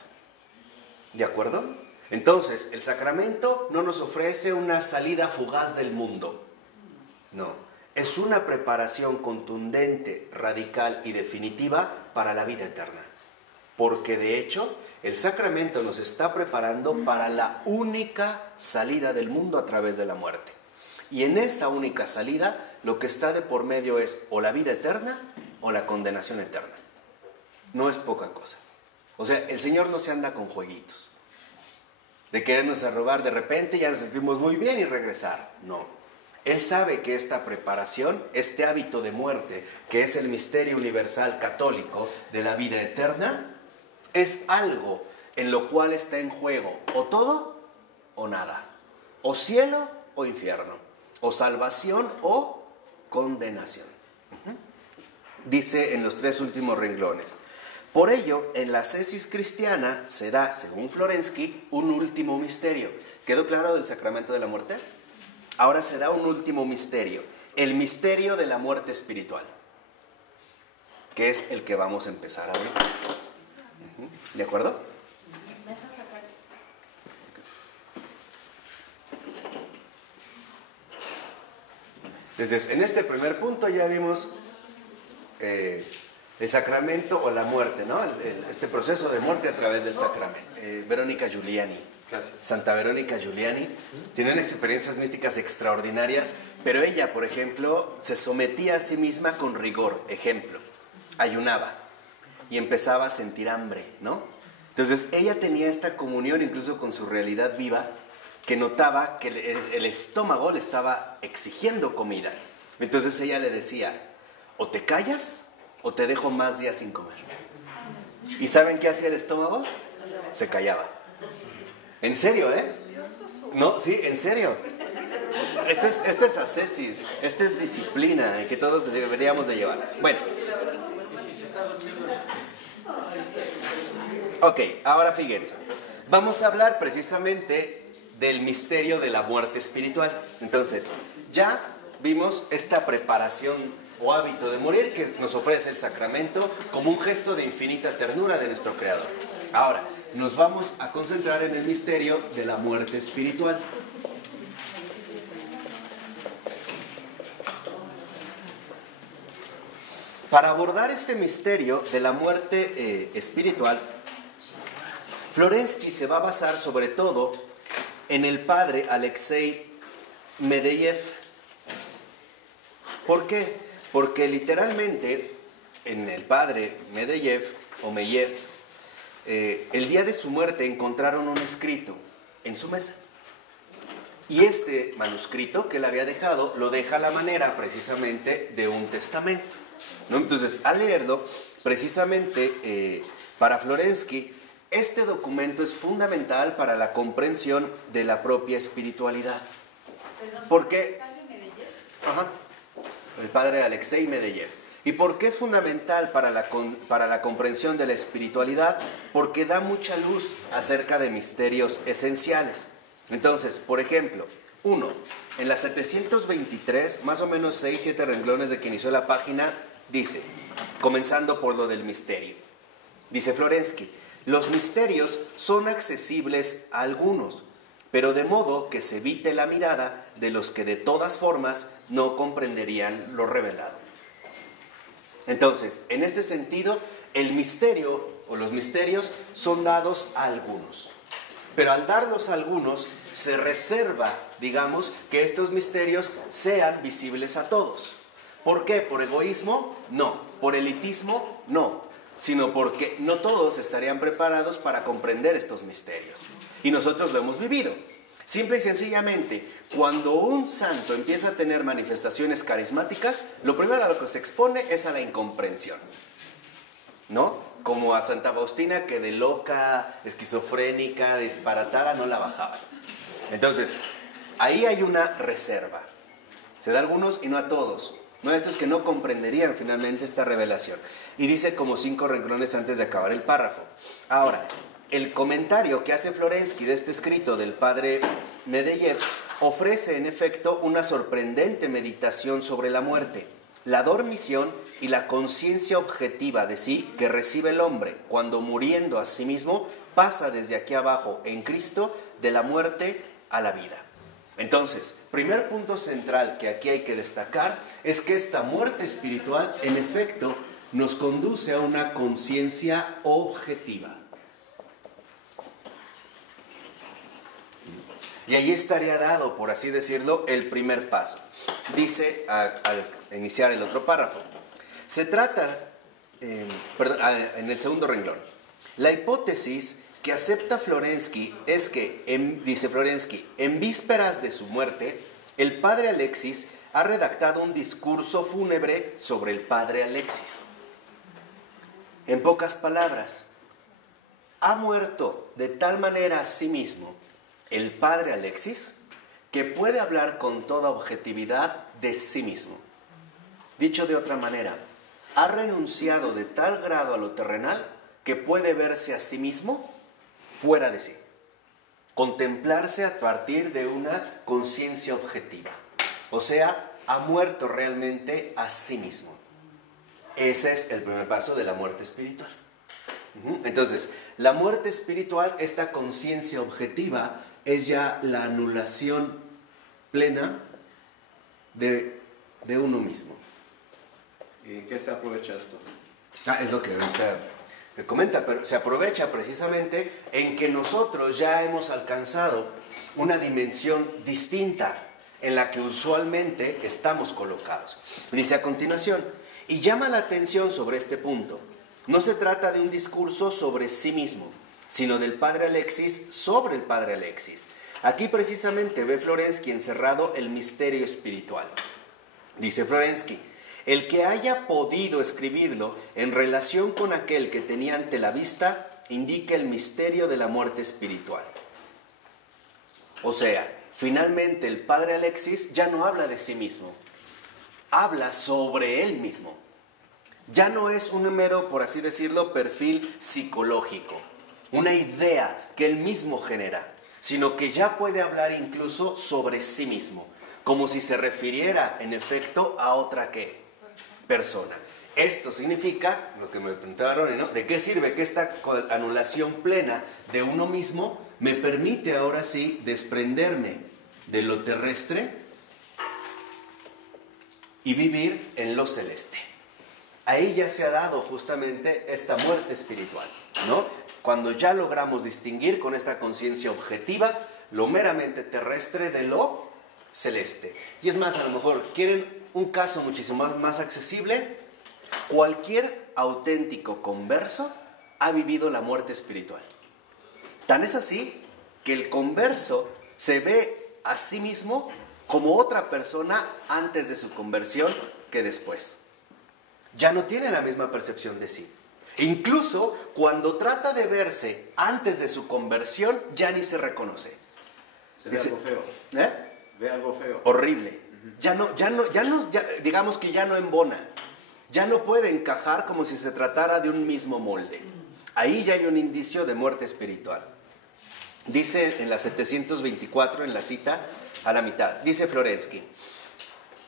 ¿De acuerdo? Entonces, el sacramento no nos ofrece una salida fugaz del mundo. No. Es una preparación contundente, radical y definitiva para la vida eterna. Porque de hecho, el sacramento nos está preparando para la única salida del mundo a través de la muerte. Y en esa única salida, lo que está de por medio es o la vida eterna o la condenación eterna. No es poca cosa. O sea, el Señor no se anda con jueguitos. De querernos robar de repente, ya nos sentimos muy bien y regresar. No. Él sabe que esta preparación, este hábito de muerte, que es el misterio universal católico de la vida eterna, es algo en lo cual está en juego o todo o nada, o cielo o infierno, o salvación o condenación. Dice en los 3 últimos renglones. Por ello, en la ascesis cristiana se da, según Florensky, un último misterio. ¿Quedó claro del sacramento de la muerte? Ahora se da un último misterio, el misterio de la muerte espiritual, que es el que vamos a empezar a ver. ¿De acuerdo? Entonces, en este primer punto ya vimos el sacramento o la muerte, ¿no? Este proceso de muerte a través del sacramento. Verónica Giuliani. Gracias. Santa Verónica Giuliani, tienen experiencias místicas extraordinarias, pero ella, por ejemplo, se sometía a sí misma con rigor. Ejemplo, ayunaba y empezaba a sentir hambre, ¿no? Entonces ella tenía esta comunión incluso con su realidad viva que notaba que el estómago le estaba exigiendo comida. Entonces ella le decía, o te callas o te dejo más días sin comer. ¿Y saben qué hacía el estómago? Se callaba. ¿En serio, No, sí, en serio. Este es ascesis, esta es disciplina que todos deberíamos de llevar. Bueno. Ok, ahora fíjense. Vamos a hablar precisamente del misterio de la muerte espiritual. Entonces, ya vimos esta preparación o hábito de morir que nos ofrece el sacramento como un gesto de infinita ternura de nuestro Creador. Ahora, nos vamos a concentrar en el misterio de la muerte espiritual. Para abordar este misterio de la muerte espiritual, Florensky se va a basar sobre todo en el padre Alexei Medeyev. ¿Por qué? Porque literalmente en el padre Medeyev o Meyev, el día de su muerte encontraron un escrito en su mesa. Y este manuscrito que él había dejado lo deja a la manera precisamente de un testamento, ¿no? Entonces, al leerlo, precisamente para Florensky, este documento es fundamental para la comprensión de la propia espiritualidad. ¿Por qué? Ajá, el padre Alexei Medeyev. ¿Y por qué es fundamental para la comprensión de la espiritualidad? Porque da mucha luz acerca de misterios esenciales. Entonces, por ejemplo, en la 723, más o menos 6-7 renglones de que inició la página, dice, comenzando por lo del misterio, dice Florensky, los misterios son accesibles a algunos, pero de modo que se evite la mirada de los que de todas formas no comprenderían lo revelado. Entonces, en este sentido, el misterio o los misterios son dados a algunos. Pero al darlos a algunos, se reserva, digamos, que estos misterios sean visibles a todos. ¿Por qué? ¿Por egoísmo? No. ¿Por elitismo? No. Sino porque no todos estarían preparados para comprender estos misterios. Y nosotros lo hemos vivido. Simple y sencillamente, cuando un santo empieza a tener manifestaciones carismáticas, lo primero a lo que se expone es a la incomprensión, ¿no? Como a Santa Faustina, que de loca, esquizofrénica, disparatada, no la bajaban. Entonces, ahí hay una reserva. Se da a algunos y no a todos. No a estos que no comprenderían finalmente esta revelación. Y dice como 5 renglones antes de acabar el párrafo. Ahora, el comentario que hace Florensky de este escrito del padre Medeyev ofrece en efecto una sorprendente meditación sobre la muerte, la dormición y la conciencia objetiva de sí que recibe el hombre cuando muriendo a sí mismo pasa desde aquí abajo en Cristo de la muerte a la vida. Entonces, primer punto central que aquí hay que destacar es que esta muerte espiritual en efecto nos conduce a una conciencia objetiva. Y ahí estaría dado, por así decirlo, el primer paso. Dice al iniciar el otro párrafo. Se trata, en el segundo renglón, la hipótesis que acepta Florensky es que, dice Florensky, en vísperas de su muerte, el padre Alexis ha redactado un discurso fúnebre sobre el padre Alexis. En pocas palabras, ha muerto de tal manera a sí mismo el padre Alexis que puede hablar con toda objetividad de sí mismo. Dicho de otra manera, ha renunciado de tal grado a lo terrenal que puede verse a sí mismo fuera de sí, contemplarse a partir de una conciencia objetiva. O sea, ha muerto realmente a sí mismo. Ese es el primer paso de la muerte espiritual. Entonces, la muerte espiritual, esta conciencia objetiva, es ya la anulación plena de uno mismo. ¿Y en qué se aprovecha esto? Es lo que ahorita comenta, pero se aprovecha precisamente en que nosotros ya hemos alcanzado una dimensión distinta en la que usualmente estamos colocados. Dice a continuación, y llama la atención sobre este punto. No se trata de un discurso sobre sí mismo, sino del padre Alexis sobre el padre Alexis. Aquí precisamente ve Florensky encerrado el misterio espiritual. Dice Florensky, el que haya podido escribirlo en relación con aquel que tenía ante la vista, indica el misterio de la muerte espiritual. O sea, finalmente el padre Alexis ya no habla de sí mismo, habla sobre él mismo. Ya no es un mero, por así decirlo, perfil psicológico, una idea que él mismo genera, sino que ya puede hablar incluso sobre sí mismo, como si se refiriera en efecto a otra ¿qué? Persona. Esto significa, lo que me preguntaba Ronnie, ¿no? ¿De qué sirve que esta anulación plena de uno mismo me permite ahora sí desprenderme de lo terrestre y vivir en lo celeste? Ahí ya se ha dado justamente esta muerte espiritual, ¿no? Cuando ya logramos distinguir con esta conciencia objetiva lo meramente terrestre de lo celeste. Y es más, a lo mejor, ¿quieren un caso muchísimo más accesible? Cualquier auténtico converso ha vivido la muerte espiritual. Tan es así que el converso se ve a sí mismo como otra persona antes de su conversión que después. Ya no tiene la misma percepción de sí. Incluso cuando trata de verse antes de su conversión, ya ni se reconoce. Se ve algo feo. ¿Eh? Ve algo feo. Horrible. Ya digamos que ya no embona. Ya no puede encajar como si se tratara de un mismo molde. Ahí ya hay un indicio de muerte espiritual. Dice en la 724, en la cita a la mitad, dice Florensky,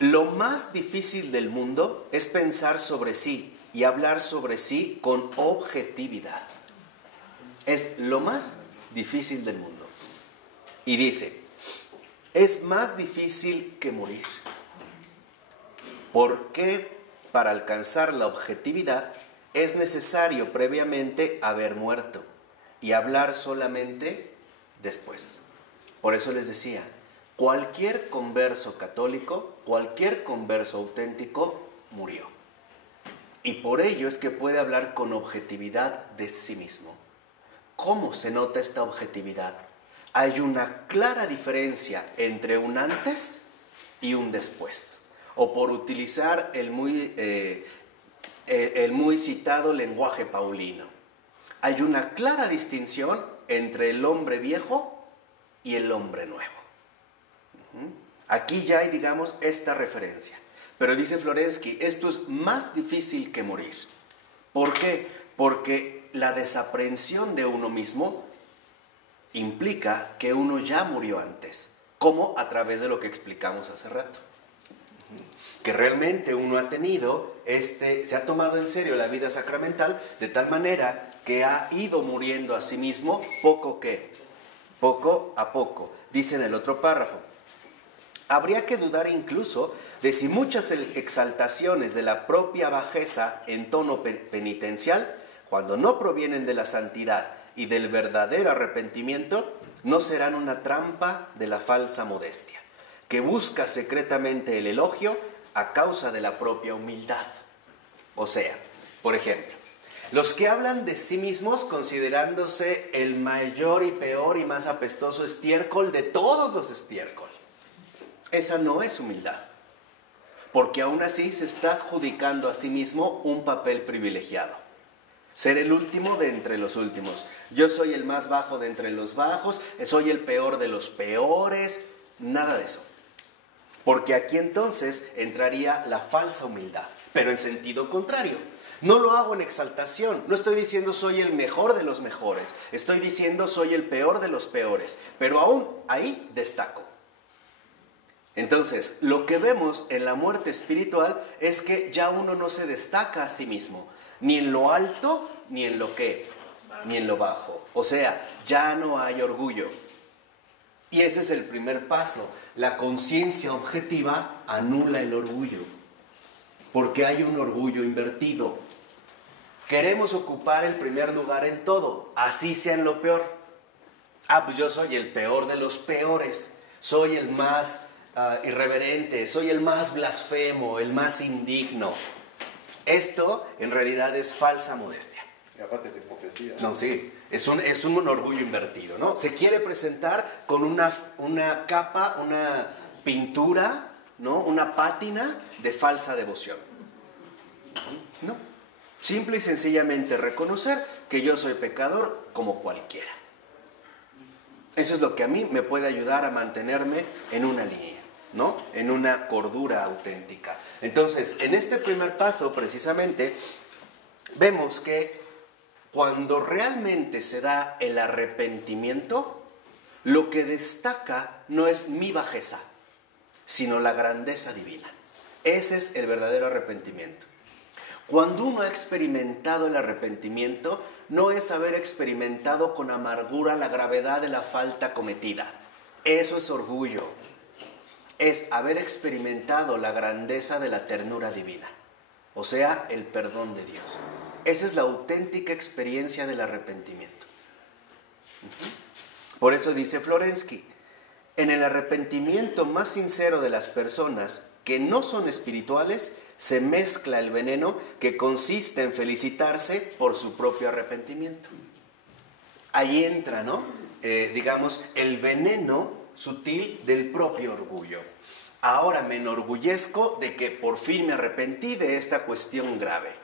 lo más difícil del mundo es pensar sobre sí y hablar sobre sí con objetividad. Es lo más difícil del mundo. Y dice, es más difícil que morir. Porque para alcanzar la objetividad es necesario previamente haber muerto y hablar solamente después. Por eso les decía, cualquier converso católico, cualquier converso auténtico murió. Y por ello es que puede hablar con objetividad de sí mismo. ¿Cómo se nota esta objetividad? Hay una clara diferencia entre un antes y un después. O por utilizar el muy citado lenguaje paulino. Hay una clara distinción entre el hombre viejo y el hombre nuevo. Aquí ya hay, digamos, esta referencia. Pero dice Florensky, esto es más difícil que morir. ¿Por qué? Porque la desaprensión de uno mismo implica que uno ya murió antes, como a través de lo que explicamos hace rato. Que realmente uno ha tenido, se ha tomado en serio la vida sacramental de tal manera que ha ido muriendo a sí mismo poco a poco. Dice en el otro párrafo, habría que dudar incluso de si muchas exaltaciones de la propia bajeza en tono penitencial, cuando no provienen de la santidad y del verdadero arrepentimiento, no serán una trampa de la falsa modestia, que busca secretamente el elogio a causa de la propia humildad. O sea, por ejemplo, los que hablan de sí mismos considerándose el mayor y peor y más apestoso estiércol de todos los estiércoles. Esa no es humildad, porque aún así se está adjudicando a sí mismo un papel privilegiado. Ser el último de entre los últimos. Yo soy el más bajo de entre los bajos, soy el peor de los peores, nada de eso. Porque aquí entonces entraría la falsa humildad, pero en sentido contrario. No lo hago en exaltación, no estoy diciendo soy el mejor de los mejores, estoy diciendo soy el peor de los peores, pero aún ahí destaco. Entonces, lo que vemos en la muerte espiritual es que ya uno no se destaca a sí mismo, ni en lo alto, ni en lo qué, ni en lo bajo. O sea, ya no hay orgullo. Y ese es el primer paso. La conciencia objetiva anula el orgullo, porque hay un orgullo invertido. Queremos ocupar el primer lugar en todo, así sea en lo peor. Pues yo soy el peor de los peores, soy el más irreverente, soy el más blasfemo, el más indigno. Esto en realidad es falsa modestia. Y aparte es hipocresía. No, sí, es un orgullo invertido, ¿no? Se quiere presentar con una capa, una pintura, ¿no? Una pátina de falsa devoción. No, simple y sencillamente reconocer que yo soy pecador como cualquiera. Eso es lo que a mí me puede ayudar a mantenerme en una línea, ¿no? En una cordura auténtica. Entonces, en este primer paso, precisamente, vemos que cuando realmente se da el arrepentimiento, lo que destaca no es mi bajeza, sino la grandeza divina. Ese es el verdadero arrepentimiento. Cuando uno ha experimentado el arrepentimiento, no es haber experimentado con amargura la gravedad de la falta cometida. Eso es orgullo. Es haber experimentado la grandeza de la ternura divina, o sea, el perdón de Dios. Esa es la auténtica experiencia del arrepentimiento. Por eso dice Florensky, en el arrepentimiento más sincero de las personas que no son espirituales, se mezcla el veneno que consiste en felicitarse por su propio arrepentimiento. Ahí entra, ¿no? Digamos, el veneno sutil del propio orgullo. Ahora me enorgullezco de que por fin me arrepentí de esta cuestión grave.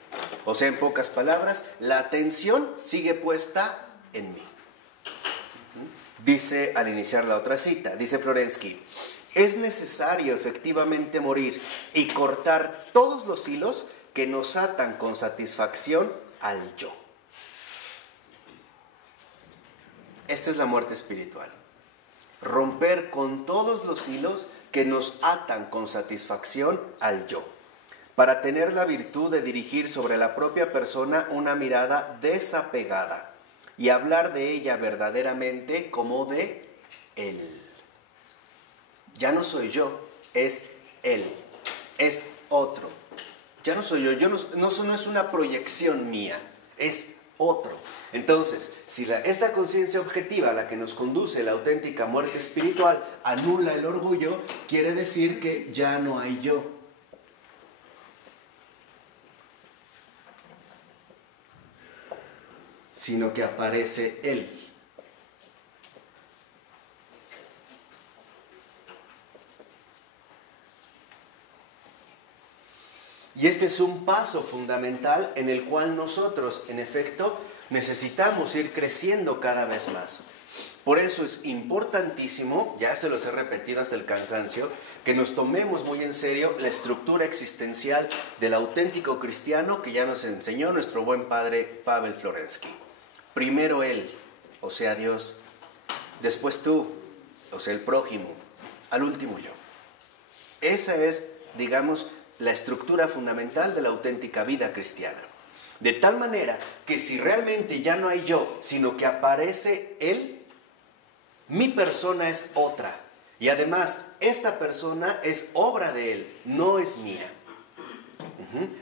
O sea, en pocas palabras, la atención sigue puesta en mí. Dice al iniciar la otra cita, dice Florensky, es necesario efectivamente morir y cortar todos los hilos que nos atan con satisfacción al yo. Esta es la muerte espiritual. Romper con todos los hilos que nos atan con satisfacción al yo, para tener la virtud de dirigir sobre la propia persona una mirada desapegada y hablar de ella verdaderamente como de él. Ya no soy yo, es él, es otro. Ya no soy yo, no es una proyección mía, es otro. Entonces, si esta conciencia objetiva, la que nos conduce a la auténtica muerte espiritual, anula el orgullo, quiere decir que ya no hay yo. Sino que aparece él. Y este es un paso fundamental en el cual nosotros, en efecto, necesitamos ir creciendo cada vez más. Por eso es importantísimo, ya se los he repetido hasta el cansancio, que nos tomemos muy en serio la estructura existencial del auténtico cristiano que ya nos enseñó nuestro buen padre Pavel Florensky. Primero él, o sea Dios, después tú, o sea el prójimo, al último yo. Esa es, digamos, la estructura fundamental de la auténtica vida cristiana. De tal manera que si realmente ya no hay yo, sino que aparece él, mi persona es otra. Y además, esta persona es obra de él, no es mía.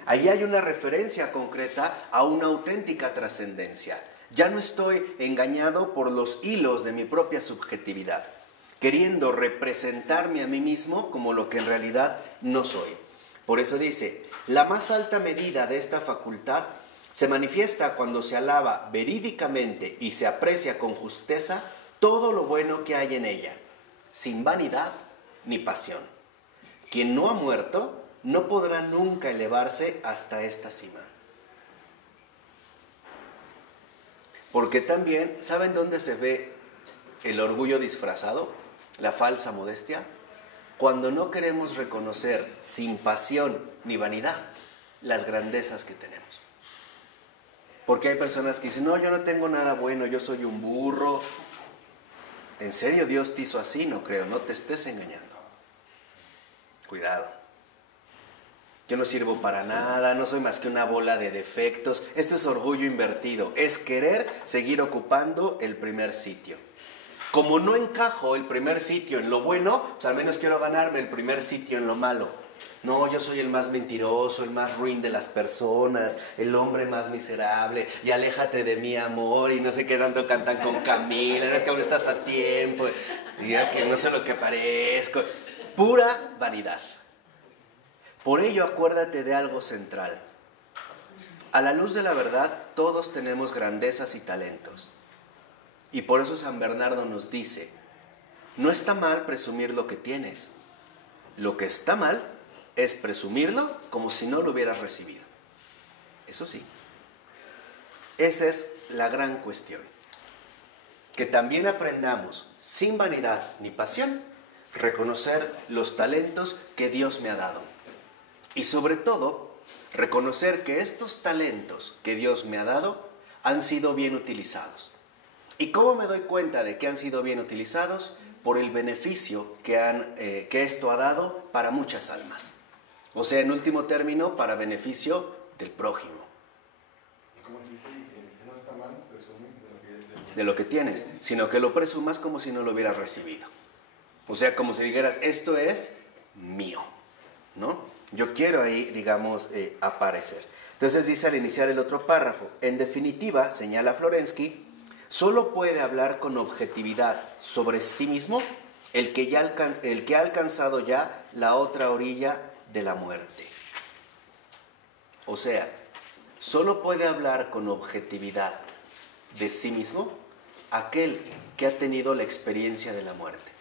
Ahí hay una referencia concreta a una auténtica trascendencia. Ya no estoy engañado por los hilos de mi propia subjetividad, queriendo representarme a mí mismo como lo que en realidad no soy. Por eso dice, la más alta medida de esta facultad se manifiesta cuando se alaba verídicamente y se aprecia con justeza todo lo bueno que hay en ella, sin vanidad ni pasión. Quien no ha muerto no podrá nunca elevarse hasta esta cima. Porque también, ¿saben dónde se ve el orgullo disfrazado? La falsa modestia. Cuando no queremos reconocer sin pasión ni vanidad las grandezas que tenemos. Porque hay personas que dicen, no, yo no tengo nada bueno, yo soy un burro. ¿En serio Dios te hizo así? No creo, no te estés engañando. Cuidado. Yo no sirvo para nada, no soy más que una bola de defectos. Esto es orgullo invertido, es querer seguir ocupando el primer sitio. Como no encajo el primer sitio en lo bueno, pues al menos quiero ganarme el primer sitio en lo malo. No, yo soy el más mentiroso, el más ruin de las personas, el hombre más miserable, y aléjate de mi amor, y no sé qué tanto cantan con Camila, no es que aún estás a tiempo, y que no sé lo que parezco. Pura vanidad. Por ello acuérdate de algo central. A la luz de la verdad, todos tenemos grandezas y talentos. Y por eso San Bernardo nos dice, no está mal presumir lo que tienes. Lo que está mal es presumirlo como si no lo hubieras recibido. Eso sí. Esa es la gran cuestión. Que también aprendamos, sin vanidad ni pasión, reconocer los talentos que Dios me ha dado. Y sobre todo, reconocer que estos talentos que Dios me ha dado han sido bien utilizados. ¿Y cómo me doy cuenta de que han sido bien utilizados? Por el beneficio que esto ha dado para muchas almas. O sea, en último término, para beneficio del prójimo. ¿Cómo dice? No está mal presumir De lo que tienes, sino que lo presumas como si no lo hubieras recibido. O sea, como si dijeras, esto es mío, ¿no? Yo quiero ahí, digamos, aparecer. Entonces dice al iniciar el otro párrafo, en definitiva, señala Florensky, solo puede hablar con objetividad sobre sí mismo el que ha alcanzado ya la otra orilla de la muerte. O sea, solo puede hablar con objetividad de sí mismo aquel que ha tenido la experiencia de la muerte.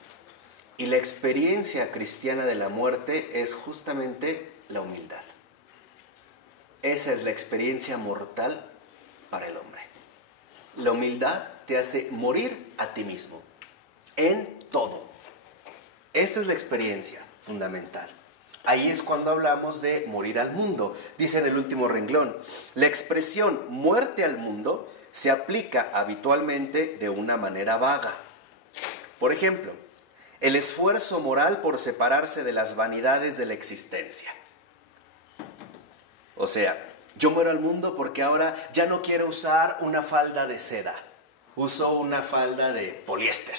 Y la experiencia cristiana de la muerte es justamente la humildad. Esa es la experiencia mortal para el hombre. La humildad te hace morir a ti mismo, en todo. Esa es la experiencia fundamental. Ahí es cuando hablamos de morir al mundo. Dice en el último renglón, la expresión muerte al mundo se aplica habitualmente de una manera vaga. Por ejemplo, el esfuerzo moral por separarse de las vanidades de la existencia. O sea, yo muero al mundo porque ahora ya no quiero usar una falda de seda. Uso una falda de poliéster.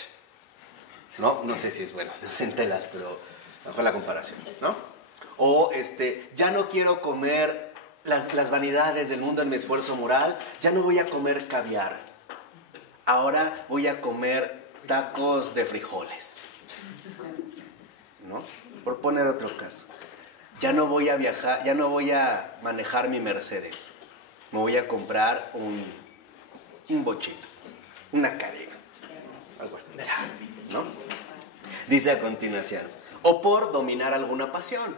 No sé si es bueno, no sé en telas, pero mejor la comparación, ¿no? O ya no quiero comer las vanidades del mundo en mi esfuerzo moral, ya no voy a comer caviar. Ahora voy a comer tacos de frijoles, ¿no? Por poner otro caso. Ya no voy a viajar, ya no voy a manejar mi Mercedes. Me voy a comprar un bochito, una cadena, algo así, ¿no? Dice a continuación, o por dominar alguna pasión.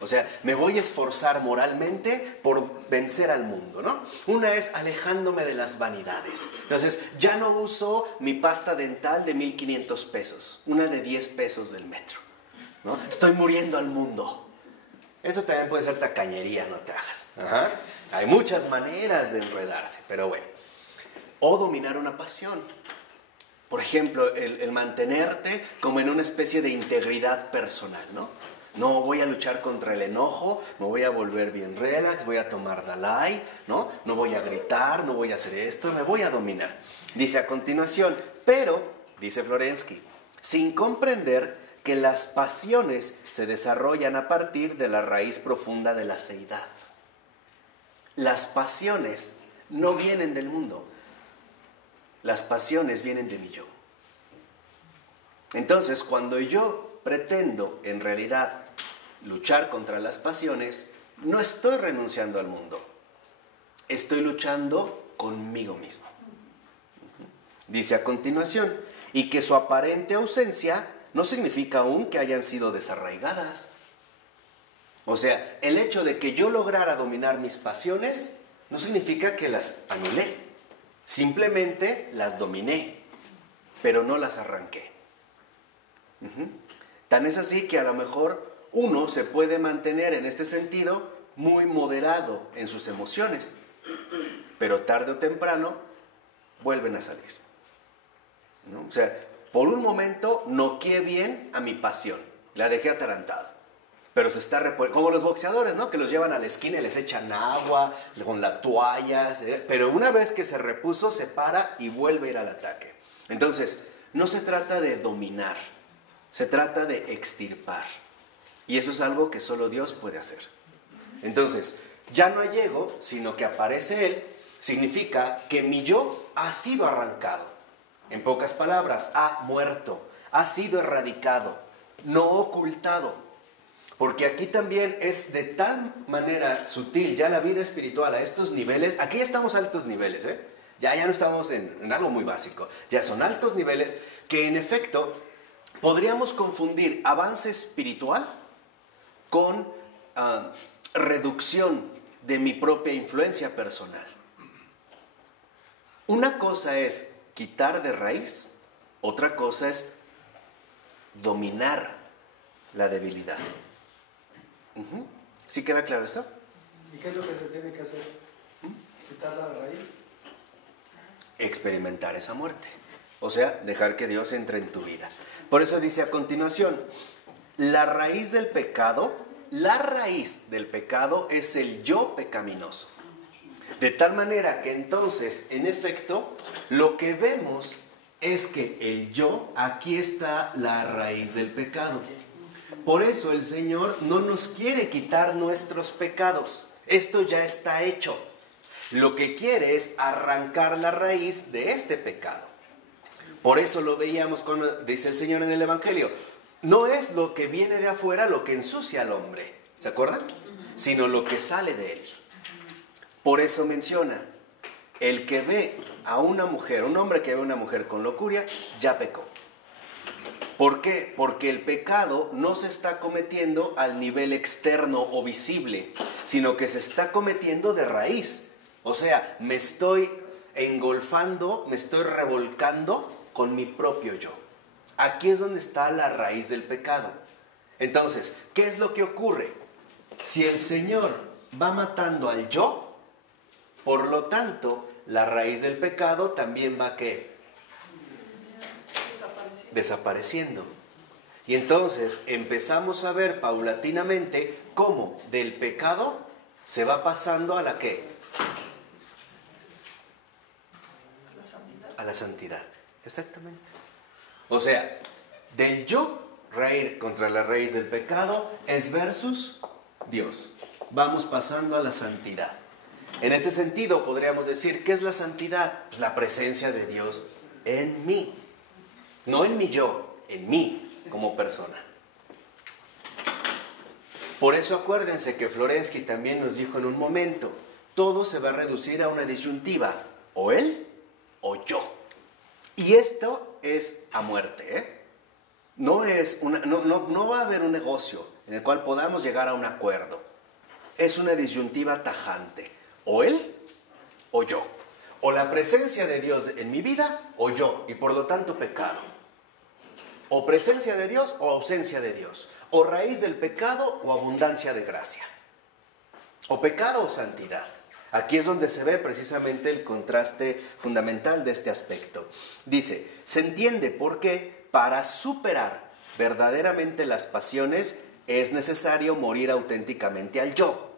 O sea, me voy a esforzar moralmente por vencer al mundo, ¿no? Una es alejándome de las vanidades. Entonces, ya no uso mi pasta dental de 1,500 pesos, una de 10 pesos del metro, ¿no? Estoy muriendo al mundo. Eso también puede ser tacañería, no te hagas. Ajá. Hay muchas maneras de enredarse, pero bueno. O dominar una pasión. Por ejemplo, el mantenerte como en una especie de integridad personal, ¿no? No voy a luchar contra el enojo, me voy a volver bien relax, voy a tomar Dalai, ¿no? No voy a gritar, no voy a hacer esto, me voy a dominar. Dice a continuación, pero, dice Florensky, sin comprender que las pasiones se desarrollan a partir de la raíz profunda de la seidad. Las pasiones no vienen del mundo. Las pasiones vienen de mi yo. Entonces, cuando yo pretendo, en realidad, luchar contra las pasiones, no estoy renunciando al mundo. Estoy luchando conmigo mismo. Dice a continuación, y que su aparente ausencia no significa aún que hayan sido desarraigadas. O sea, el hecho de que yo lograra dominar mis pasiones no significa que las anulé. Simplemente las dominé, pero no las arranqué. Tan es así que a lo mejor uno se puede mantener en este sentido muy moderado en sus emociones, pero tarde o temprano vuelven a salir, ¿no? O sea, por un momento noqueé bien a mi pasión, la dejé atarantado, pero se está reponiendo, como los boxeadores, ¿no? Que los llevan a la esquina y les echan agua con la toalla, pero una vez que se repuso, se para y vuelve a ir al ataque. Entonces, no se trata de dominar, se trata de extirpar. Y eso es algo que solo Dios puede hacer. Entonces, ya no hay ego, sino que aparece Él, significa que mi yo ha sido arrancado. En pocas palabras, ha muerto, ha sido erradicado, no ocultado. Porque aquí también es de tal manera sutil ya la vida espiritual a estos niveles. Aquí ya estamos a altos niveles, ¿eh? Ya no estamos en algo muy básico. Ya son altos niveles que en efecto podríamos confundir avance espiritual con reducción de mi propia influencia personal. Una cosa es quitar de raíz, otra cosa es dominar la debilidad. ¿Sí queda claro esto? ¿Y qué es lo que se tiene que hacer? ¿Quitarla de raíz? Experimentar esa muerte. O sea, dejar que Dios entre en tu vida. Por eso dice a continuación, la raíz del pecado es el yo pecaminoso. De tal manera que entonces, en efecto, lo que vemos es que el yo, aquí está la raíz del pecado. Por eso el Señor no nos quiere quitar nuestros pecados. Esto ya está hecho. Lo que quiere es arrancar la raíz de este pecado. Por eso lo veíamos cuando dice el Señor en el Evangelio. No es lo que viene de afuera lo que ensucia al hombre, ¿se acuerdan? Sino lo que sale de él. Por eso menciona, el que ve a una mujer, un hombre que ve a una mujer con lujuria, ya pecó. ¿Por qué? Porque el pecado no se está cometiendo al nivel externo o visible, sino que se está cometiendo de raíz. O sea, me estoy engolfando, me estoy revolcando con mi propio yo. Aquí es donde está la raíz del pecado. Entonces, ¿qué es lo que ocurre? Si el Señor va matando al yo, por lo tanto, la raíz del pecado también va ¿qué? Desapareciendo. Y entonces empezamos a ver paulatinamente cómo del pecado se va pasando a la ¿qué? A la santidad. Exactamente. O sea, del yo raíz contra la raíz del pecado es versus Dios. Vamos pasando a la santidad. En este sentido podríamos decir, ¿qué es la santidad? Pues la presencia de Dios en mí. No en mi yo, en mí como persona. Por eso acuérdense que Florensky también nos dijo en un momento, todo se va a reducir a una disyuntiva, o él o yo. Y esto es a muerte, ¿eh? No va a haber un negocio en el cual podamos llegar a un acuerdo. Es una disyuntiva tajante, o él o yo. O la presencia de Dios en mi vida o yo, y por lo tanto pecado. O presencia de Dios o ausencia de Dios. O raíz del pecado o abundancia de gracia. O pecado o santidad. Aquí es donde se ve precisamente el contraste fundamental de este aspecto. Dice, se entiende por qué para superar verdaderamente las pasiones es necesario morir auténticamente al yo.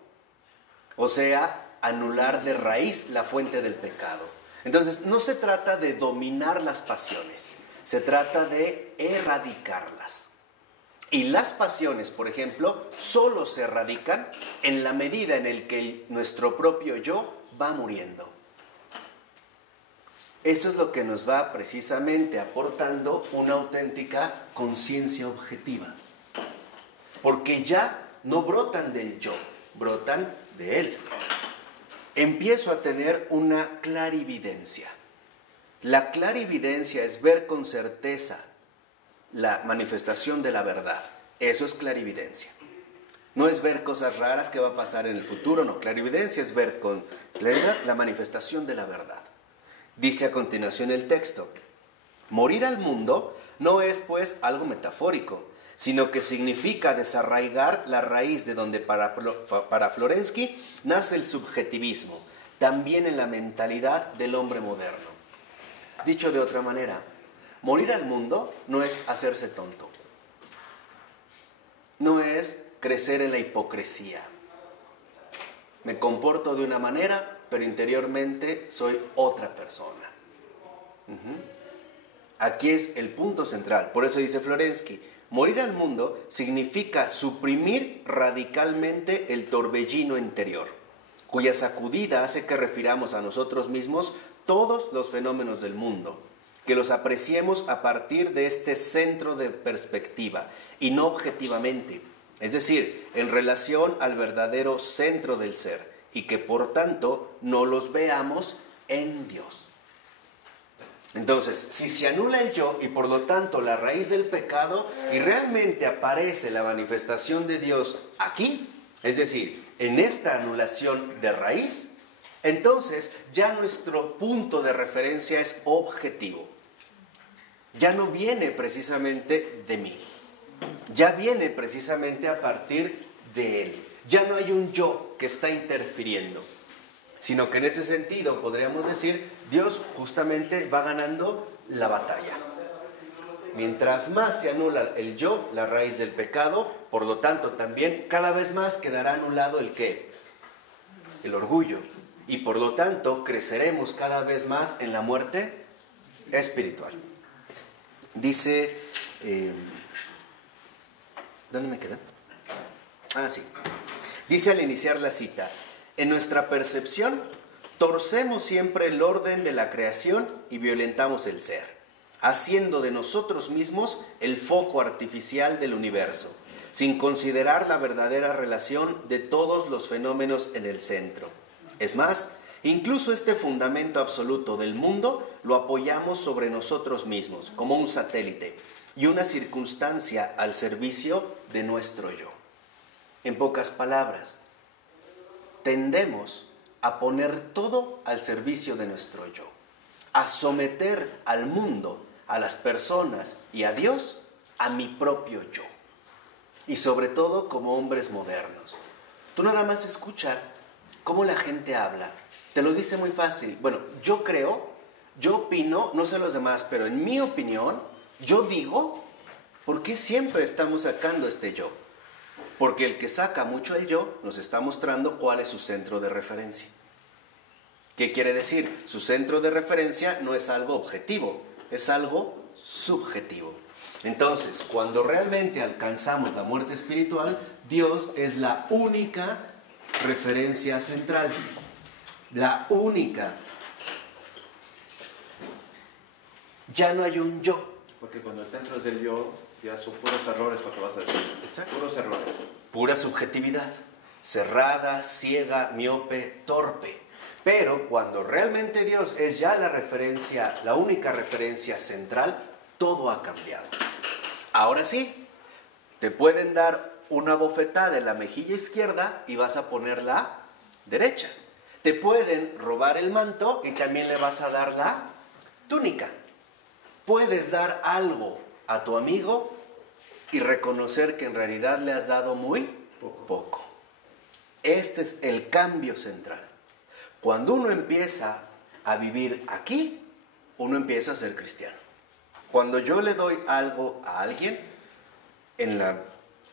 O sea, anular de raíz la fuente del pecado. Entonces, no se trata de dominar las pasiones, se trata de erradicarlas. Y las pasiones, por ejemplo, solo se erradican en la medida en la que nuestro propio yo va muriendo. Esto es lo que nos va precisamente aportando una auténtica conciencia objetiva. Porque ya no brotan del yo, brotan de él. Empiezo a tener una clarividencia. La clarividencia es ver con certeza la manifestación de la verdad. Eso es clarividencia. No es ver cosas raras que va a pasar en el futuro, no. Clarividencia es ver con claridad la manifestación de la verdad. Dice a continuación el texto, morir al mundo no es pues algo metafórico, sino que significa desarraigar la raíz de donde para Florensky nace el subjetivismo, también en la mentalidad del hombre moderno. Dicho de otra manera, morir al mundo no es hacerse tonto, no es crecer en la hipocresía. Me comporto de una manera, pero interiormente soy otra persona. Aquí es el punto central, por eso dice Florensky, morir al mundo significa suprimir radicalmente el torbellino interior, cuya sacudida hace que refiramos a nosotros mismos todos los fenómenos del mundo, que los apreciemos a partir de este centro de perspectiva y no objetivamente, Es decir, en relación al verdadero centro del ser, y que por tanto no los veamos en Dios. Entonces, si se anula el yo y por lo tanto la raíz del pecado, y realmente aparece la manifestación de Dios aquí, es decir, en esta anulación de raíz, entonces ya nuestro punto de referencia es objetivo. Ya no viene precisamente de mí, ya viene precisamente a partir de Él. Ya no hay un yo que está interfiriendo, sino que en este sentido podríamos decir, Dios justamente va ganando la batalla. Mientras más se anula el yo, la raíz del pecado, por lo tanto también cada vez más quedará anulado el ¿qué? El orgullo. Y por lo tanto creceremos cada vez más en la muerte espiritual. Dice, ¿dónde me quedé? Ah, sí. Dice al iniciar la cita, en nuestra percepción torcemos siempre el orden de la creación y violentamos el ser, haciendo de nosotros mismos el foco artificial del universo, sin considerar la verdadera relación de todos los fenómenos en el centro. Es más, incluso este fundamento absoluto del mundo lo apoyamos sobre nosotros mismos, como un satélite y una circunstancia al servicio de nuestro yo. En pocas palabras, tendemos a poner todo al servicio de nuestro yo, a someter al mundo, a las personas y a Dios a mi propio yo. Y sobre todo como hombres modernos. Tú nada más escucha cómo la gente habla. Te lo dice muy fácil. Bueno, yo creo, yo opino, no sé los demás, pero en mi opinión, yo digo, ¿por qué siempre estamos sacando este yo? Porque el que saca mucho el yo nos está mostrando cuál es su centro de referencia. ¿Qué quiere decir? Su centro de referencia no es algo objetivo, es algo subjetivo. Entonces, cuando realmente alcanzamos la muerte espiritual, Dios es la única referencia central. La única. Ya no hay un yo. Porque cuando el centro es del yo, ya son puros errores lo que vas a decir. Exacto. Puros errores. Pura subjetividad. Cerrada, ciega, miope, torpe. Pero cuando realmente Dios es ya la referencia, la única referencia central, todo ha cambiado. Ahora sí, te pueden dar una bofetada en la mejilla izquierda y vas a ponerla derecha. Te pueden robar el manto y también le vas a dar la túnica. Puedes dar algo a tu amigo y reconocer que en realidad le has dado muy poco. Este es el cambio central. Cuando uno empieza a vivir aquí, uno empieza a ser cristiano. Cuando yo le doy algo a alguien, en la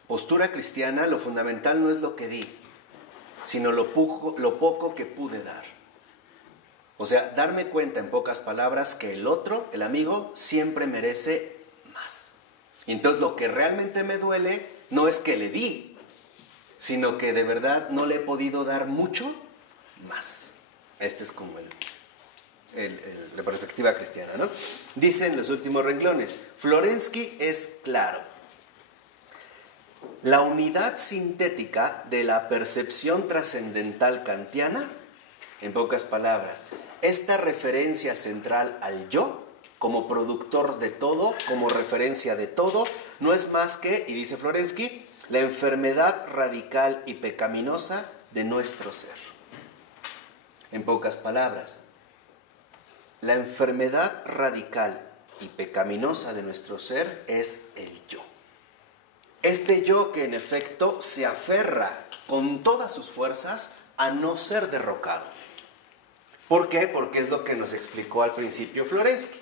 postura cristiana, lo fundamental no es lo que di, sino lo poco que pude dar. O sea, darme cuenta en pocas palabras que el otro, el amigo, siempre merece más. Y entonces lo que realmente me duele no es que le di, sino que de verdad no le he podido dar mucho más. Este es como la perspectiva cristiana, ¿no? Dicen los últimos renglones, Florensky es claro. La unidad sintética de la percepción trascendental kantiana, en pocas palabras, esta referencia central al yo, como productor de todo, como referencia de todo, no es más que, y dice Florensky, la enfermedad radical y pecaminosa de nuestro ser. En pocas palabras, la enfermedad radical y pecaminosa de nuestro ser es el yo. Este yo que en efecto se aferra con todas sus fuerzas a no ser derrocado. ¿Por qué? Porque es lo que nos explicó al principio Florensky.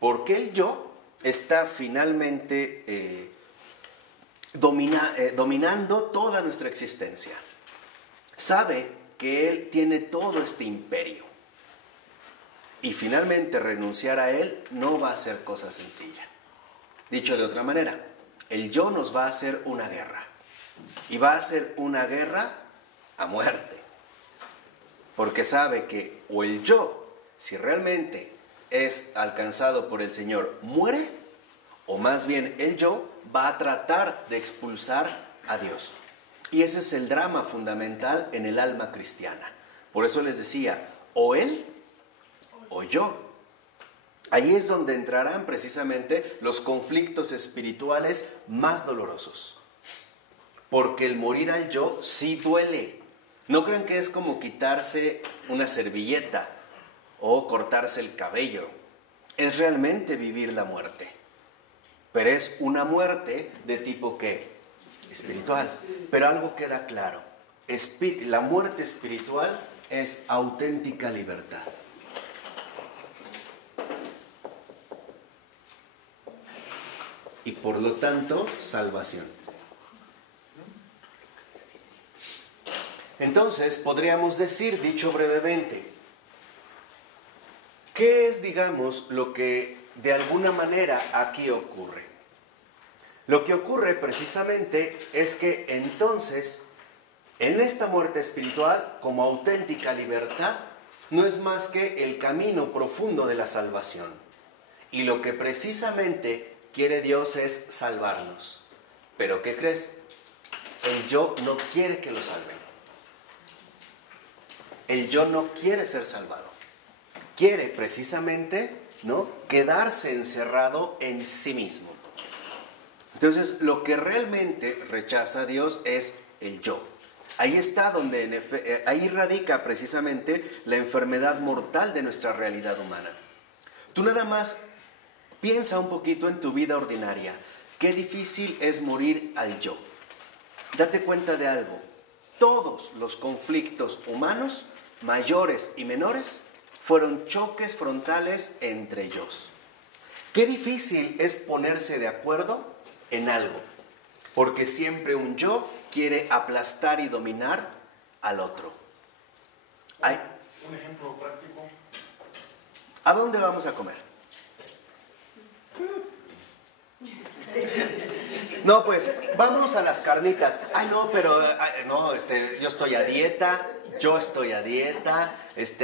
Porque el yo está finalmente dominando toda nuestra existencia. Sabe que él tiene todo este imperio. Y finalmente renunciar a él no va a ser cosa sencilla. Dicho de otra manera, el yo nos va a hacer una guerra. Y va a ser una guerra a muerte. Porque sabe que o el yo, si realmente es alcanzado por el Señor, muere, o más bien el yo va a tratar de expulsar a Dios. Y ese es el drama fundamental en el alma cristiana. Por eso les decía, o él o yo. Ahí es donde entrarán precisamente los conflictos espirituales más dolorosos. Porque el morir al yo sí duele. No crean que es como quitarse una servilleta o cortarse el cabello. Es realmente vivir la muerte. Pero es una muerte de tipo ¿qué? Espiritual. Pero algo queda claro. La muerte espiritual es auténtica libertad. Y por lo tanto, salvación. Entonces, podríamos decir, dicho brevemente, ¿qué es, digamos, lo que de alguna manera aquí ocurre? Lo que ocurre precisamente es que entonces, en esta muerte espiritual, como auténtica libertad, no es más que el camino profundo de la salvación. Y lo que precisamente quiere Dios es salvarnos. ¿Pero qué crees? El yo no quiere que lo salven. El yo no quiere ser salvado. Quiere precisamente, ¿no?, quedarse encerrado en sí mismo. Entonces, lo que realmente rechaza a Dios es el yo. Ahí está donde, ahí radica precisamente la enfermedad mortal de nuestra realidad humana. Tú nada más piensa un poquito en tu vida ordinaria. Qué difícil es morir al yo. Date cuenta de algo. Todos los conflictos humanos, mayores y menores, fueron choques frontales entre ellos. Qué difícil es ponerse de acuerdo en algo, porque siempre un yo quiere aplastar y dominar al otro. Un ejemplo práctico. ¿A dónde vamos a comer? No, pues, vamos a las carnitas. Ay, no, pero, no, yo estoy a dieta,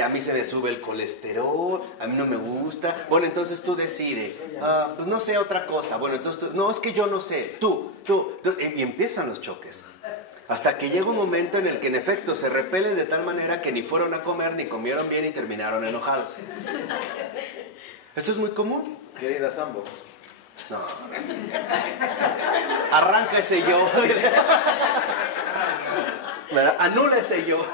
a mí se me sube el colesterol, a mí no me gusta. Bueno, entonces tú decides, pues no sé, otra cosa. Bueno, entonces no, es que yo no sé, tú, y empiezan los choques. Hasta que llega un momento en el que en efecto se repelen de tal manera que ni fueron a comer, ni comieron bien y terminaron enojados. Esto es muy común. Queridas ambos. No. Arranca ese yo. Anula ese yo.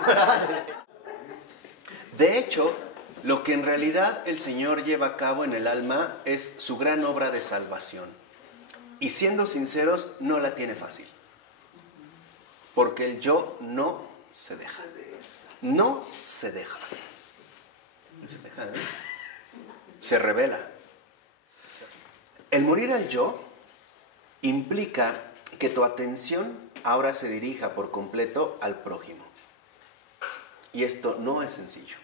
De hecho, lo que en realidad el Señor lleva a cabo en el alma es su gran obra de salvación. Y siendo sinceros, no la tiene fácil. Porque el yo no se deja. No se deja. No se deja, ¿eh? Se revela. El morir al yo implica que tu atención ahora se dirija por completo al prójimo. Y esto no es sencillo.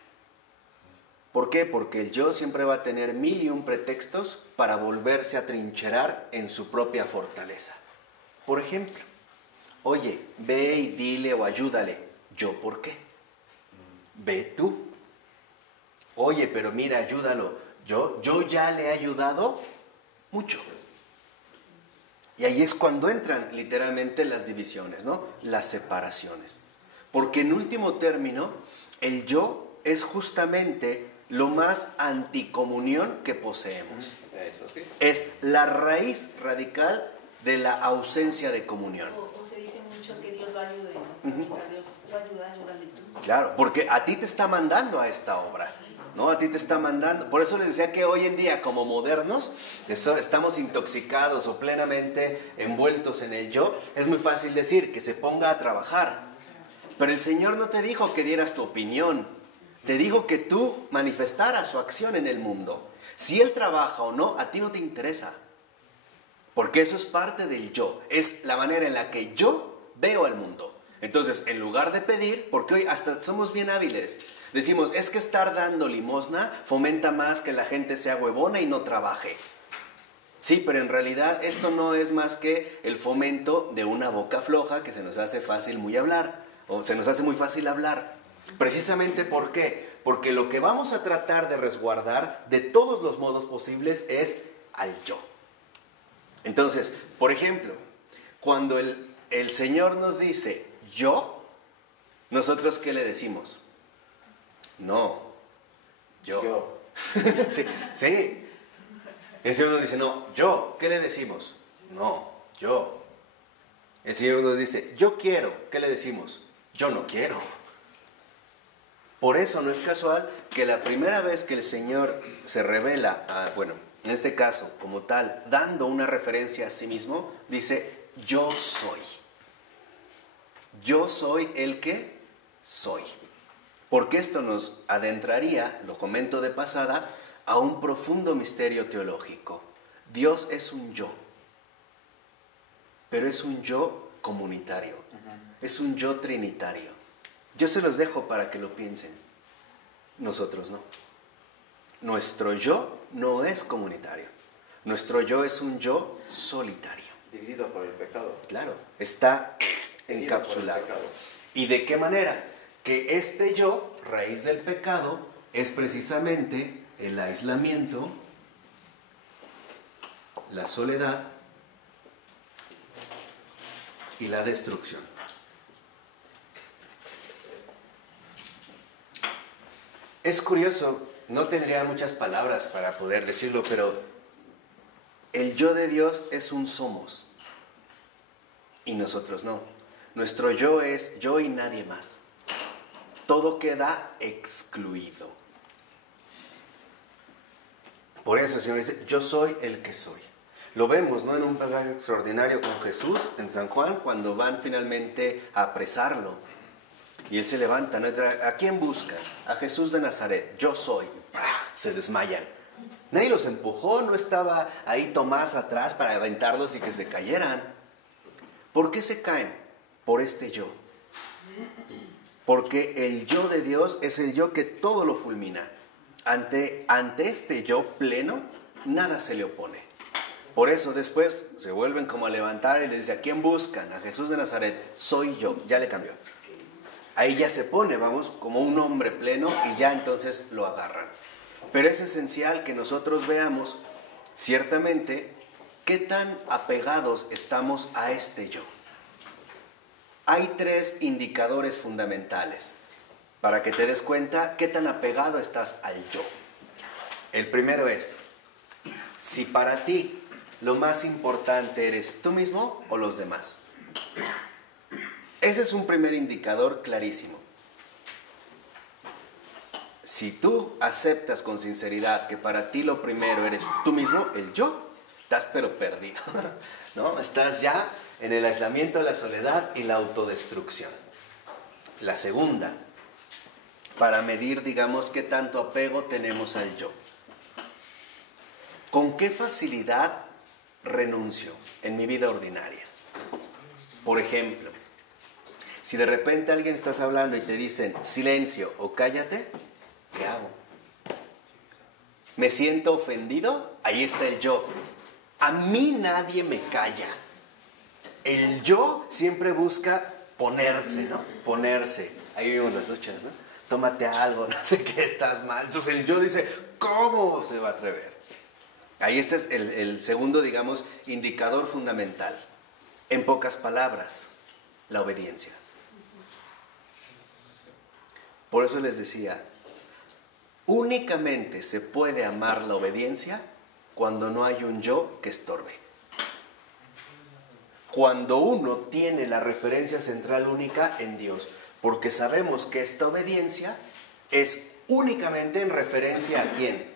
¿Por qué? Porque el yo siempre va a tener 1001 pretextos para volverse a trincherar en su propia fortaleza. Por ejemplo, oye, ve y dile o ayúdale. ¿Yo por qué? Ve tú. Oye, pero mira, ayúdalo. Yo ya le he ayudado mucho. Y ahí es cuando entran literalmente las divisiones, ¿no? Las separaciones. Porque en último término, el yo es justamente lo más anticomunión que poseemos. Eso sí. Es la raíz radical de la ausencia de comunión. O se dice mucho que Dios lo ayude, ¿no? Mientras Dios lo ayuda, ayúdale tú. Claro, porque a ti te está mandando a esta obra, ¿no? A ti te está mandando. Por eso les decía que hoy en día, como modernos, estamos intoxicados o plenamente envueltos en el yo. Es muy fácil decir que se ponga a trabajar. Pero el Señor no te dijo que dieras tu opinión. Te dijo que tú manifestaras su acción en el mundo. Si Él trabaja o no, a ti no te interesa. Porque eso es parte del yo. Es la manera en la que yo veo al mundo. Entonces, en lugar de pedir, porque hoy hasta somos bien hábiles, decimos, es que estar dando limosna fomenta más que la gente sea huevona y no trabaje. Sí, pero en realidad esto no es más que el fomento de una boca floja que se nos hace fácil muy hablar, o se nos hace muy fácil hablar. Precisamente, ¿por qué? Porque lo que vamos a tratar de resguardar de todos los modos posibles es al yo. Entonces, por ejemplo, cuando el Señor nos dice, yo, nosotros ¿qué le decimos? No, yo. Sí, sí. El Señor nos dice, no, yo, ¿qué le decimos? No, yo. El Señor nos dice, yo quiero, ¿qué le decimos? Yo no quiero. Por eso no es casual que la primera vez que el Señor se revela, bueno, en este caso, como tal, dando una referencia a sí mismo, dice, yo soy. Yo soy el que soy. Porque esto nos adentraría, lo comento de pasada, a un profundo misterio teológico. Dios es un yo, pero es un yo comunitario, es un yo trinitario. Yo se los dejo para que lo piensen. Nosotros no. Nuestro yo no es comunitario. Nuestro yo es un yo solitario. Dividido por el pecado. Claro, está encapsulado. ¿Y de qué manera? Que este yo, raíz del pecado, es precisamente el aislamiento, la soledad y la destrucción. Es curioso, no tendría muchas palabras para poder decirlo, pero el yo de Dios es un somos y nosotros no. Nuestro yo es yo y nadie más. Todo queda excluido. Por eso el Señor dice, yo soy el que soy. Lo vemos, ¿no? En un pasaje extraordinario con Jesús en San Juan, cuando van finalmente a apresarlo. Y él se levanta, ¿no? ¿A quién buscan? A Jesús de Nazaret. Yo soy. Se desmayan. Nadie los empujó, no estaba ahí Tomás atrás para aventarlos y que se cayeran. ¿Por qué se caen? Por este yo. Porque el yo de Dios es el yo que todo lo fulmina. Ante este yo pleno, nada se le opone. Por eso después se vuelven como a levantar y les dice, ¿a quién buscan? A Jesús de Nazaret. Soy yo. Ya le cambió. Ahí ya se pone, vamos, como un hombre pleno y ya entonces lo agarran. Pero es esencial que nosotros veamos, ciertamente, qué tan apegados estamos a este yo. Hay 3 indicadores fundamentales para que te des cuenta qué tan apegado estás al yo. El primero es, si para ti lo más importante eres tú mismo o los demás. Ese es un primer indicador clarísimo. Si tú aceptas con sinceridad que para ti lo primero eres tú mismo, el yo, estás pero perdido, ¿no? Estás ya en el aislamiento, la soledad y la autodestrucción. La segunda, para medir, digamos, qué tanto apego tenemos al yo. ¿Con qué facilidad renuncio en mi vida ordinaria? Por ejemplo, si de repente alguien estás hablando y te dicen silencio o cállate, ¿qué hago? ¿Me siento ofendido? Ahí está el yo. A mí nadie me calla. El yo siempre busca ponerse, ¿no? Ponerse. Ahí vimos las luchas, ¿no? Tómate algo, no sé qué, estás mal. Entonces el yo dice, ¿cómo se va a atrever? Ahí este es el segundo, digamos, indicador fundamental. En pocas palabras, la obediencia. Por eso les decía, únicamente se puede amar la obediencia cuando no hay un yo que estorbe. Cuando uno tiene la referencia central única en Dios, porque sabemos que esta obediencia es únicamente en referencia ¿a quién?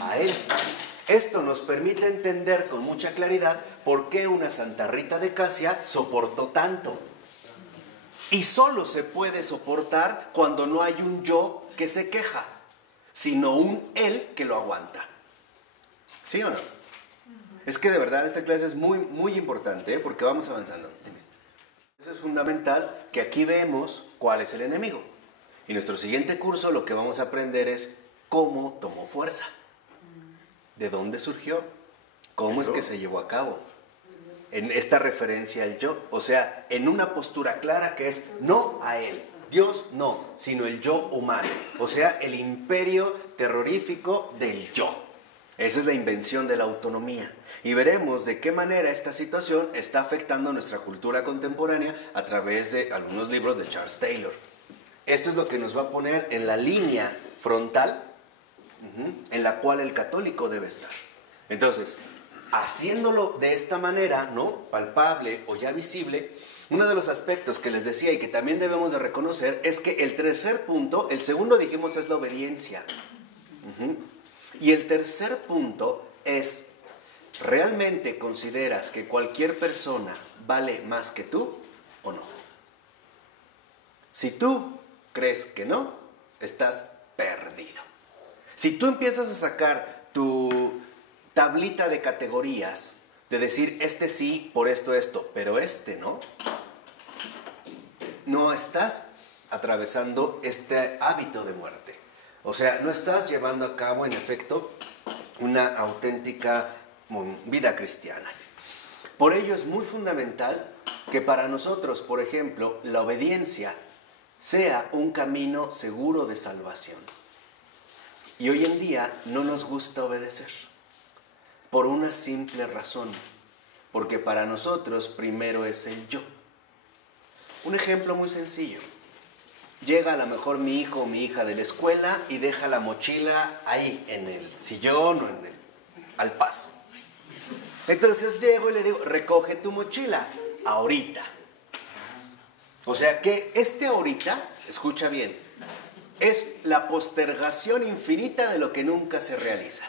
A Él. Esto nos permite entender con mucha claridad por qué una Santa Rita de Casia soportó tanto. Y solo se puede soportar cuando no hay un yo que se queja, sino un él que lo aguanta. ¿Sí o no? Es que de verdad esta clase es muy, muy importante, ¿eh? Porque vamos avanzando. Eso es fundamental, que aquí vemos cuál es el enemigo. Y nuestro siguiente curso lo que vamos a aprender es cómo tomó fuerza. ¿De dónde surgió? ¿Cómo es que se llevó a cabo? En esta referencia al yo, o sea, en una postura clara que es no a él, Dios no, sino el yo humano, o sea, el imperio terrorífico del yo. Esa es la invención de la autonomía. Y veremos de qué manera esta situación está afectando nuestra cultura contemporánea a través de algunos libros de Charles Taylor. Esto es lo que nos va a poner en la línea frontal en la cual el católico debe estar. Entonces, haciéndolo de esta manera, ¿no?, palpable o ya visible, uno de los aspectos que les decía y que también debemos de reconocer es que el tercer punto, el segundo dijimos es la obediencia. Y el tercer punto es, ¿realmente consideras que cualquier persona vale más que tú o no? Si tú crees que no, estás perdido. Si tú empiezas a sacar tu tablita de categorías, de decir, este sí por esto, pero este no, no estás atravesando este hábito de muerte. O sea, no estás llevando a cabo, en efecto, una auténtica vida cristiana. Por ello es muy fundamental que para nosotros, por ejemplo, la obediencia sea un camino seguro de salvación. Y hoy en día no nos gusta obedecer, por una simple razón, porque para nosotros primero es el yo. Un ejemplo muy sencillo. Llega a lo mejor mi hijo o mi hija de la escuela y deja la mochila ahí, en el sillón o al paso. Entonces llego y le digo, recoge tu mochila, ahorita. O sea que este ahorita, escucha bien, es la postergación infinita de lo que nunca se realiza.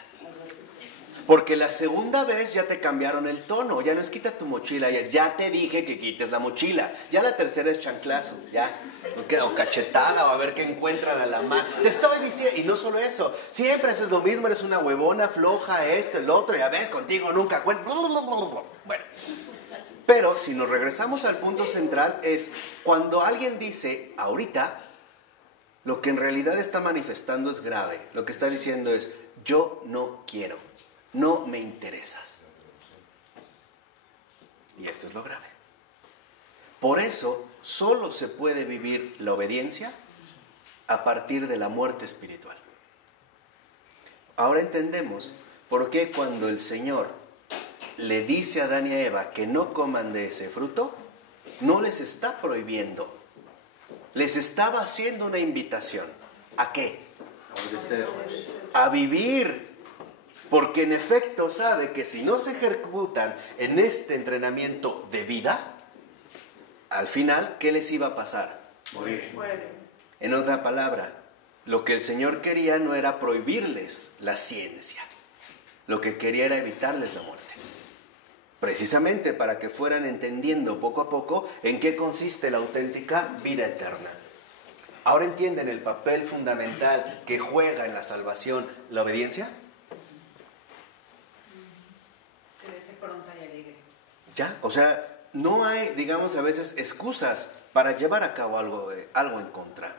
Porque la segunda vez ya te cambiaron el tono, ya no es quita tu mochila, ya te dije que quites la mochila. Ya la tercera es chanclazo, ya, o cachetada, o a ver qué encuentran a la mano. Te estoy diciendo, y no solo eso, siempre haces lo mismo, eres una huevona, floja, esto, el otro, ya ves, contigo nunca cuento. Bueno, pero si nos regresamos al punto central es cuando alguien dice ahorita, lo que en realidad está manifestando es grave. Lo que está diciendo es, yo no quiero. No me interesas. Y esto es lo grave. Por eso solo se puede vivir la obediencia a partir de la muerte espiritual. Ahora entendemos por qué cuando el Señor le dice a Adán y a Eva que no coman de ese fruto, no les está prohibiendo. Les estaba haciendo una invitación. ¿A qué? A vivir. Porque en efecto sabe que si no se ejecutan en este entrenamiento de vida, al final, ¿qué les iba a pasar? Morir. En otra palabra, lo que el Señor quería no era prohibirles la ciencia. Lo que quería era evitarles la muerte. Precisamente para que fueran entendiendo poco a poco en qué consiste la auténtica vida eterna. ¿Ahora entienden el papel fundamental que juega en la salvación la obediencia? Debe ser pronta y alegre. ¿Ya? O sea, no hay, digamos, a veces excusas para llevar a cabo algo en contra.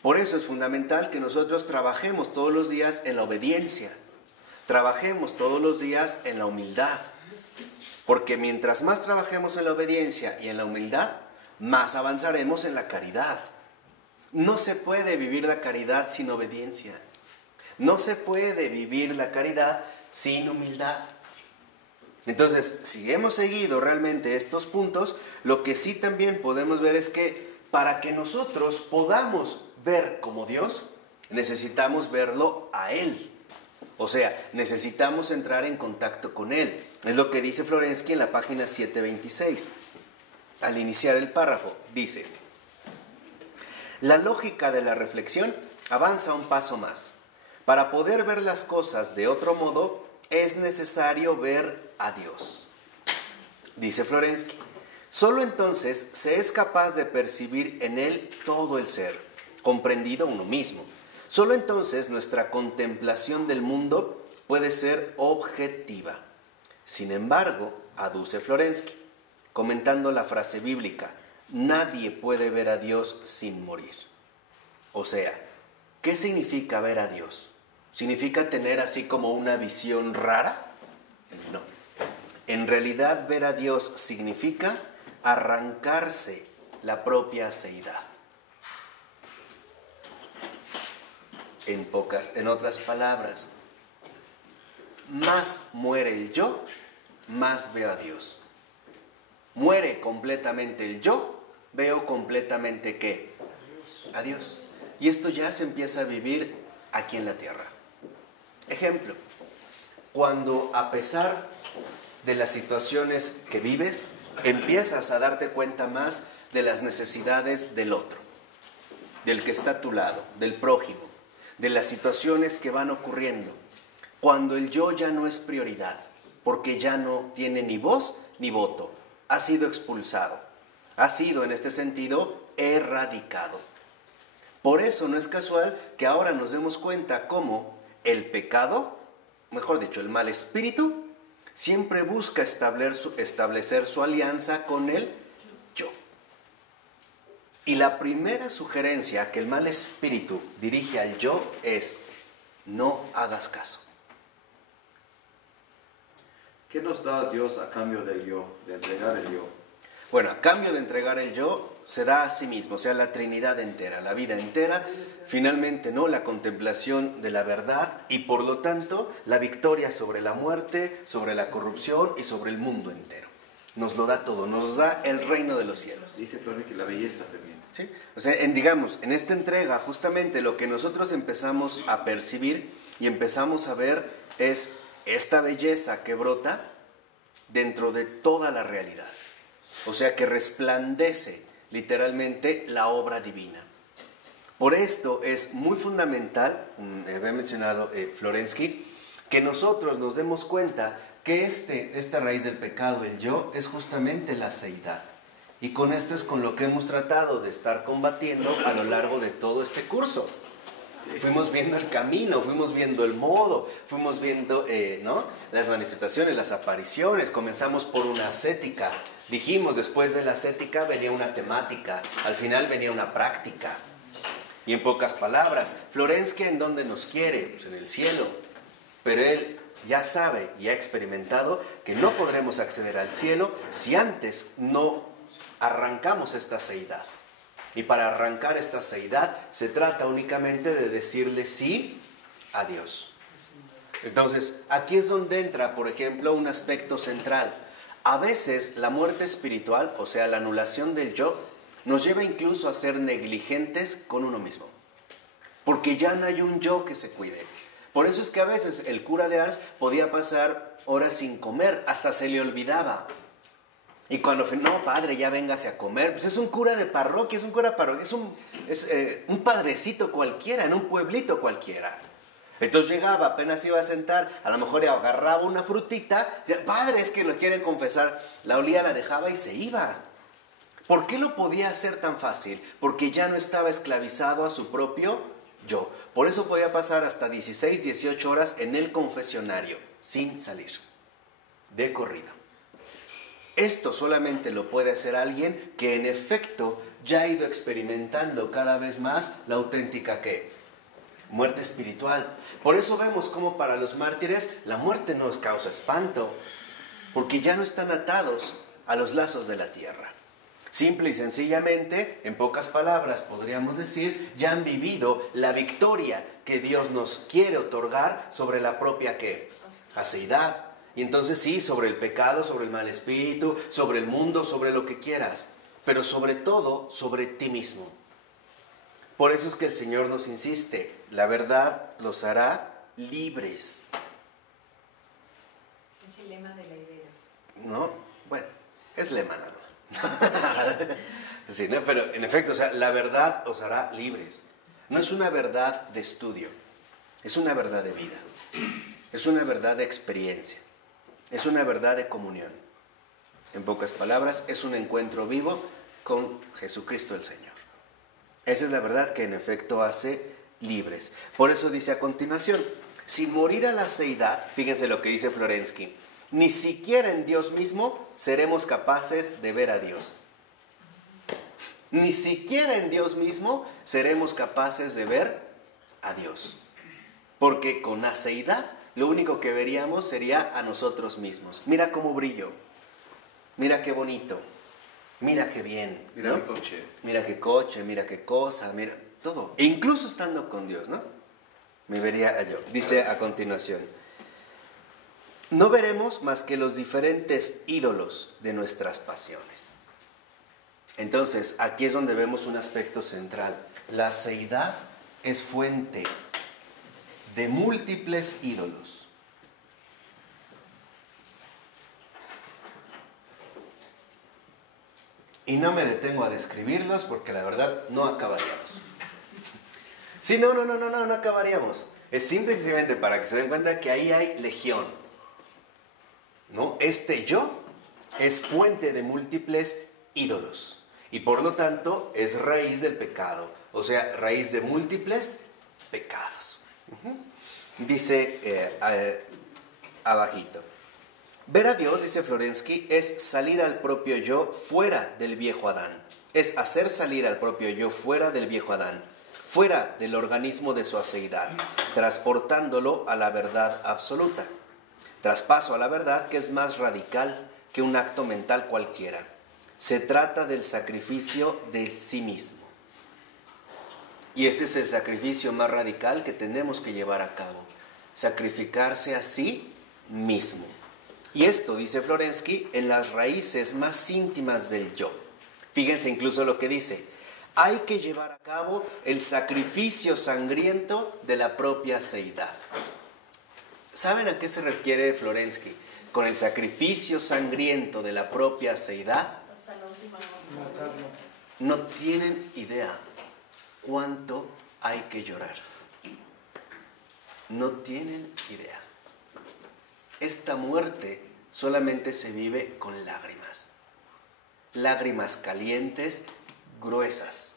Por eso es fundamental que nosotros trabajemos todos los días en la obediencia. Trabajemos todos los días en la humildad. Porque mientras más trabajemos en la obediencia y en la humildad, más avanzaremos en la caridad. No se puede vivir la caridad sin obediencia. No se puede vivir la caridad sin humildad. Entonces, si hemos seguido realmente estos puntos, lo que sí también podemos ver es que para que nosotros podamos ver como Dios, necesitamos verlo a Él. O sea, necesitamos entrar en contacto con Él. Es lo que dice Florensky en la página 726. Al iniciar el párrafo, dice: la lógica de la reflexión avanza un paso más. Para poder ver las cosas de otro modo, es necesario ver a Dios. Dice Florensky, solo entonces se es capaz de percibir en Él todo el ser, comprendido uno mismo. Solo entonces nuestra contemplación del mundo puede ser objetiva. Sin embargo, aduce Florensky, comentando la frase bíblica, nadie puede ver a Dios sin morir. O sea, ¿qué significa ver a Dios? ¿Significa tener así como una visión rara? No. En realidad ver a Dios significa arrancarse la propia seidad. En otras palabras, más muere el yo, más veo a Dios. Muere completamente el yo, veo completamente ¿qué? A Dios. Y esto ya se empieza a vivir aquí en la tierra. Ejemplo, cuando a pesar de las situaciones que vives, empiezas a darte cuenta más de las necesidades del otro, del que está a tu lado, del prójimo, de las situaciones que van ocurriendo. Cuando el yo ya no es prioridad, porque ya no tiene ni voz ni voto, ha sido expulsado, ha sido en este sentido erradicado. Por eso no es casual que ahora nos demos cuenta cómo el pecado, mejor dicho, el mal espíritu, siempre busca establecer su alianza con el yo. Y la primera sugerencia que el mal espíritu dirige al yo es: no hagas caso. ¿Qué nos da Dios a cambio del yo, de entregar el yo? Bueno, a cambio de entregar el yo, se da a sí mismo, o sea, la Trinidad entera, la vida entera, finalmente, ¿no?, la contemplación de la verdad y, por lo tanto, la victoria sobre la muerte, sobre la corrupción y sobre el mundo entero. Nos lo da todo, nos da el reino de los cielos. Dice Flores que la belleza también. ¿Sí? O sea, digamos, en esta entrega, justamente lo que nosotros empezamos a percibir y empezamos a ver es esta belleza que brota dentro de toda la realidad. O sea, que resplandece literalmente la obra divina. Por esto es muy fundamental, había mencionado Florensky, que nosotros nos demos cuenta que esta raíz del pecado, el yo, es justamente la seidad. Y con esto es con lo que hemos tratado de estar combatiendo a lo largo de todo este curso. Fuimos viendo el camino, fuimos viendo el modo, fuimos viendo ¿no?, las manifestaciones, las apariciones. Comenzamos por una ascética. Dijimos, después de la ascética venía una temática, al final venía una práctica. Y en pocas palabras, Florensky, ¿en dónde nos quiere? Pues en el cielo. Pero él ya sabe y ha experimentado que no podremos acceder al cielo si antes no arrancamos esta seidad. Y para arrancar esta seidad se trata únicamente de decirle sí a Dios. Entonces, aquí es donde entra, por ejemplo, un aspecto central. A veces la muerte espiritual, o sea, la anulación del yo, nos lleva incluso a ser negligentes con uno mismo. Porque ya no hay un yo que se cuide. Por eso es que a veces el cura de Ars podía pasar horas sin comer, hasta se le olvidaba. Y cuando, no, padre, ya véngase a comer, pues es un cura de parroquia, es un padrecito cualquiera, en un pueblito cualquiera. Entonces llegaba, apenas iba a sentar, a lo mejor agarraba una frutita, decía, padre, es que lo quieren confesar, la olía, la dejaba y se iba. ¿Por qué lo podía hacer tan fácil? Porque ya no estaba esclavizado a su propio yo. Por eso podía pasar hasta 16, 18 horas en el confesionario, sin salir, de corrido. Esto solamente lo puede hacer alguien que en efecto ya ha ido experimentando cada vez más la auténtica ¿qué? Muerte espiritual. Por eso vemos cómo para los mártires la muerte no os causa espanto, porque ya no están atados a los lazos de la tierra. Simple y sencillamente, en pocas palabras podríamos decir, ya han vivido la victoria que Dios nos quiere otorgar sobre la propia ¿qué? Aseidad. Y entonces sí, sobre el pecado, sobre el mal espíritu, sobre el mundo, sobre lo que quieras, pero sobre todo sobre ti mismo. Por eso es que el Señor nos insiste, la verdad los hará libres. Es el lema de la Ibera. ¿No? Bueno, es lema nada más. Sí, ¿no? Pero en efecto, o sea, la verdad os hará libres. No es una verdad de estudio, es una verdad de vida, es una verdad de experiencia. Es una verdad de comunión. En pocas palabras, es un encuentro vivo con Jesucristo el Señor. Esa es la verdad que en efecto hace libres. Por eso dice a continuación, sin morir a la seidad, fíjense lo que dice Florensky, ni siquiera en Dios mismo seremos capaces de ver a Dios. Ni siquiera en Dios mismo seremos capaces de ver a Dios. Porque con aceidad lo único que veríamos sería a nosotros mismos. Mira cómo brillo, mira qué bonito, mira qué bien, ¿no? Mira mi coche. Mira qué coche, mira qué cosa, mira todo. E incluso estando con Dios, ¿no? Me vería yo. Dice a continuación, no veremos más que los diferentes ídolos de nuestras pasiones. Entonces, aquí es donde vemos un aspecto central. La seidad es fuente de múltiples ídolos. Y no me detengo a describirlos porque la verdad no acabaríamos. Sí, no acabaríamos. Es simplemente para que se den cuenta que ahí hay legión, ¿no? Este yo es fuente de múltiples ídolos y por lo tanto es raíz del pecado, o sea, raíz de múltiples pecados. Dice abajito. Ver a Dios, dice Florensky, es salir al propio yo fuera del viejo Adán. Es hacer salir al propio yo fuera del viejo Adán, fuera del organismo de su aceidad, transportándolo a la verdad absoluta. Traspaso a la verdad que es más radical que un acto mental cualquiera. Se trata del sacrificio de sí mismo. Y este es el sacrificio más radical que tenemos que llevar a cabo. Sacrificarse a sí mismo. Y esto, dice Florensky, en las raíces más íntimas del yo. Fíjense incluso lo que dice. Hay que llevar a cabo el sacrificio sangriento de la propia seidad. ¿Saben a qué se refiere Florensky? Con el sacrificio sangriento de la propia seidad. Hasta la última gota. No tienen idea cuánto hay que llorar. No tienen idea. Esta muerte solamente se vive con lágrimas. Lágrimas calientes, gruesas.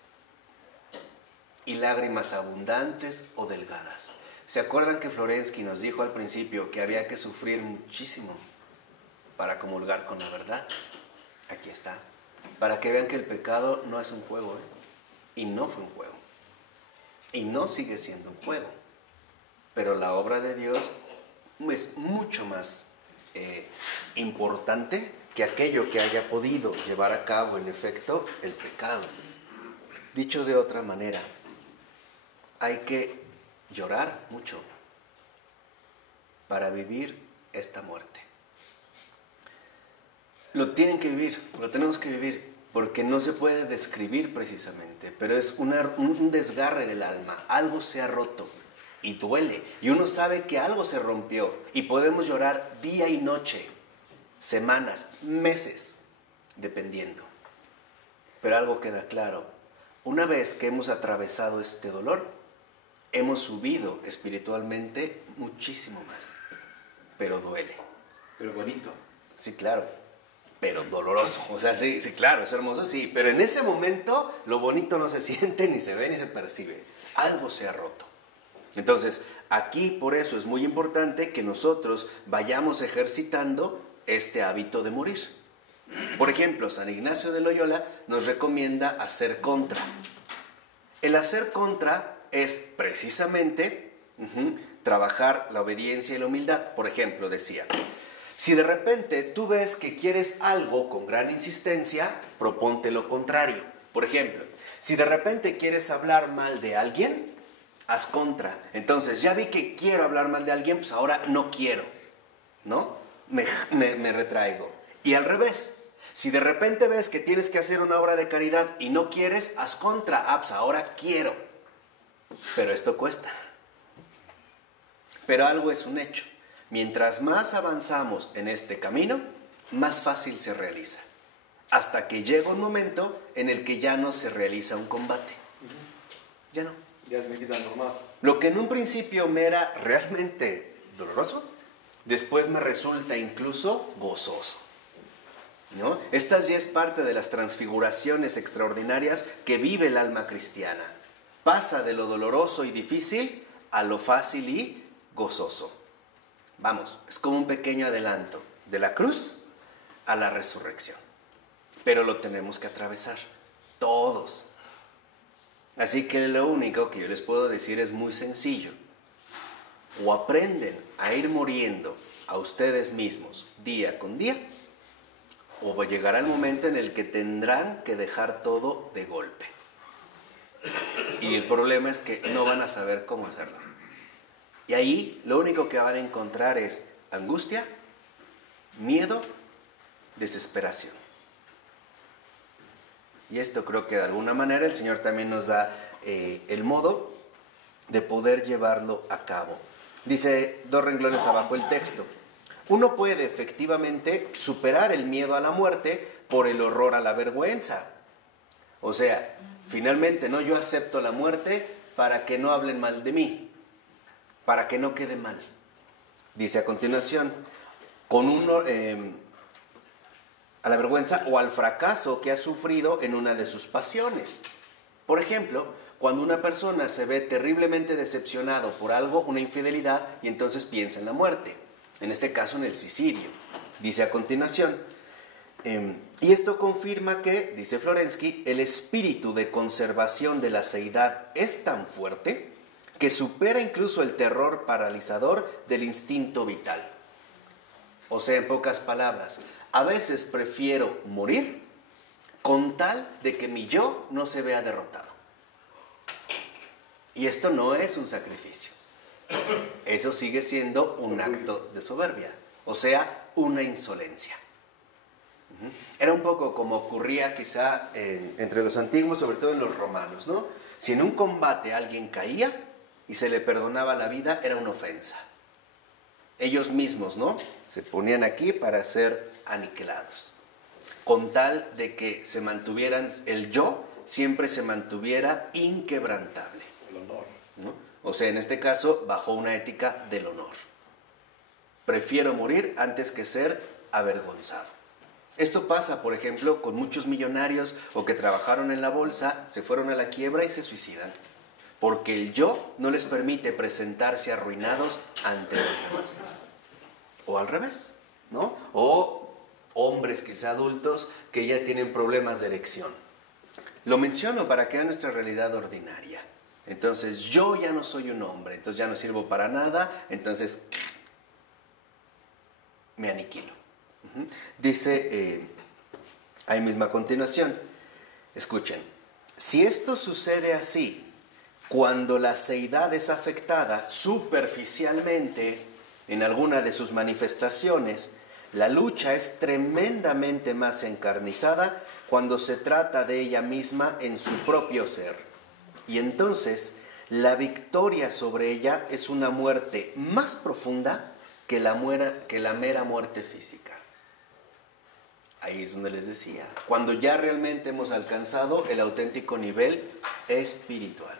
Y lágrimas abundantes o delgadas. ¿Se acuerdan que Florensky nos dijo al principio que había que sufrir muchísimo para comulgar con la verdad? Aquí está. Para que vean que el pecado no es un juego, y no fue un juego. Y no sigue siendo un juego. Pero la obra de Dios es mucho más importante que aquello que haya podido llevar a cabo en efecto el pecado. Dicho de otra manera, hay que llorar mucho para vivir esta muerte. Lo tienen que vivir, lo tenemos que vivir, porque no se puede describir precisamente, pero es un desgarre del alma. Algo se ha roto y duele, y uno sabe que algo se rompió, y podemos llorar día y noche, semanas, meses, dependiendo. Pero algo queda claro: una vez que hemos atravesado este dolor, hemos subido espiritualmente muchísimo más. Pero duele. Pero bonito. Sí, claro. Pero doloroso. O sea, sí, claro, es hermoso, sí. Pero en ese momento lo bonito no se siente, ni se ve, ni se percibe. Algo se ha roto. Entonces, aquí por eso es muy importante que nosotros vayamos ejercitando este hábito de morir. Por ejemplo, San Ignacio de Loyola nos recomienda hacer contra. El hacer contra es precisamente trabajar la obediencia y la humildad. Por ejemplo, decía, si de repente tú ves que quieres algo con gran insistencia, proponte lo contrario. Por ejemplo, si de repente quieres hablar mal de alguien, haz contra. Entonces, ya vi que quiero hablar mal de alguien, pues ahora no quiero, ¿no? Me retraigo. Y al revés, si de repente ves que tienes que hacer una obra de caridad y no quieres, haz contra. Ah, pues ahora quiero. Pero esto cuesta. Pero algo es un hecho. Mientras más avanzamos en este camino, más fácil se realiza. Hasta que llega un momento en el que ya no se realiza un combate. Ya no. Ya es mi vida normal. Lo que en un principio me era realmente doloroso, después me resulta incluso gozoso, ¿no? Esta ya es parte de las transfiguraciones extraordinarias que vive el alma cristiana. Pasa de lo doloroso y difícil a lo fácil y gozoso. Vamos, es como un pequeño adelanto de la cruz a la resurrección. Pero lo tenemos que atravesar, todos. Así que lo único que yo les puedo decir es muy sencillo. O aprenden a ir muriendo a ustedes mismos día con día, o llegará el momento en el que tendrán que dejar todo de golpe. Y el problema es que no van a saber cómo hacerlo. Y ahí lo único que van a encontrar es angustia miedo, desesperación. Y esto creo que de alguna manera el Señor también nos da el modo de poder llevarlo a cabo. Dice 2 renglones abajo el texto. Uno puede efectivamente superar el miedo a la muerte por el horror a la vergüenza. O sea, finalmente, ¿no? Yo acepto la muerte para que no hablen mal de mí, para que no quede mal. Dice a continuación, a la vergüenza o al fracaso que ha sufrido en una de sus pasiones. Por ejemplo, cuando una persona se ve terriblemente decepcionado por algo, una infidelidad, y entonces piensa en la muerte. En este caso, en el suicidio. Dice a continuación, y esto confirma que, dice Florensky, el espíritu de conservación de la seidad es tan fuerte que supera incluso el terror paralizador del instinto vital. O sea, en pocas palabras, a veces prefiero morir con tal de que mi yo no se vea derrotado. Y esto no es un sacrificio. Eso sigue siendo un acto de soberbia, o sea, una insolencia. Era un poco como ocurría quizá entre los antiguos, sobre todo en los romanos, ¿no? Si en un combate alguien caía y se le perdonaba la vida, era una ofensa. Ellos mismos, ¿no? Se ponían aquí para ser aniquilados, con tal de que se mantuvieran, el yo siempre se mantuviera inquebrantable. El honor. ¿No? O sea, en este caso, bajo una ética del honor. Prefiero morir antes que ser avergonzado. Esto pasa, por ejemplo, con muchos millonarios o que trabajaron en la bolsa, se fueron a la quiebra y se suicidan. Porque el yo no les permite presentarse arruinados ante los demás. O al revés, ¿no? O hombres quizá adultos que ya tienen problemas de erección. Lo menciono para que vean nuestra realidad ordinaria. Entonces, yo ya no soy un hombre, entonces ya no sirvo para nada, entonces me aniquilo. Dice ahí mismo a continuación, escuchen, si esto sucede así, cuando la seidad es afectada superficialmente en alguna de sus manifestaciones, la lucha es tremendamente más encarnizada cuando se trata de ella misma en su propio ser. Y entonces, la victoria sobre ella es una muerte más profunda que la mera muerte física. Ahí es donde les decía, cuando ya realmente hemos alcanzado el auténtico nivel espiritual.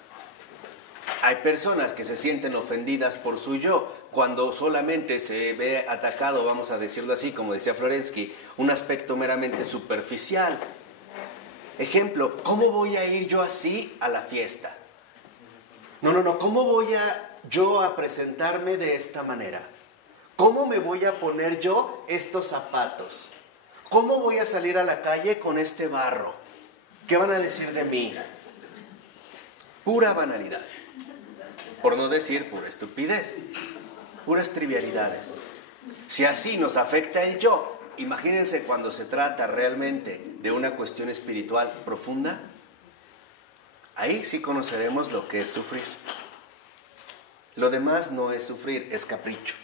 Hay personas que se sienten ofendidas por su yo, cuando solamente se ve atacado, vamos a decirlo así, como decía Florensky, un aspecto meramente superficial. Ejemplo, ¿cómo voy a ir yo así a la fiesta? No, ¿cómo voy yo a presentarme de esta manera? ¿Cómo me voy a poner yo estos zapatos? ¿Cómo voy a salir a la calle con este barro? ¿Qué van a decir de mí? Pura banalidad. Por no decir pura estupidez. Puras trivialidades. Si así nos afecta el yo, imagínense cuando se trata realmente de una cuestión espiritual profunda. Ahí sí conoceremos lo que es sufrir. Lo demás no es sufrir, es capricho.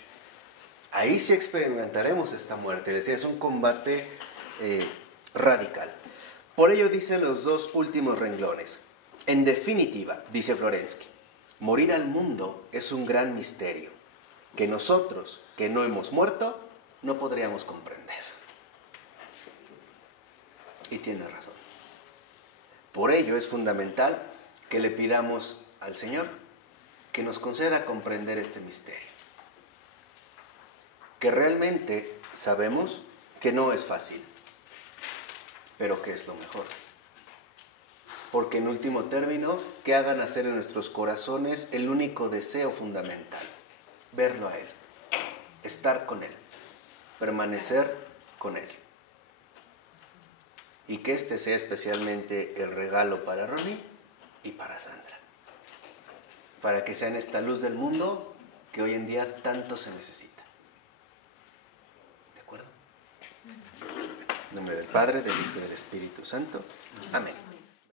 Ahí sí experimentaremos esta muerte. Les decía, es un combate radical. Por ello dicen los dos últimos renglones. En definitiva, dice Florensky, morir al mundo es un gran misterio que nosotros, que no hemos muerto, no podríamos comprender. Y tiene razón. Por ello es fundamental que le pidamos al Señor que nos conceda comprender este misterio. Que realmente sabemos que no es fácil, pero que es lo mejor. Porque en último término, que haga nacer en nuestros corazones el único deseo fundamental, verlo a Él, estar con Él, permanecer con Él. Y que este sea especialmente el regalo para Ronnie y para Sandra. Para que sean esta luz del mundo que hoy en día tanto se necesita. ¿De acuerdo? En nombre del Padre, del Hijo y del Espíritu Santo. Amén.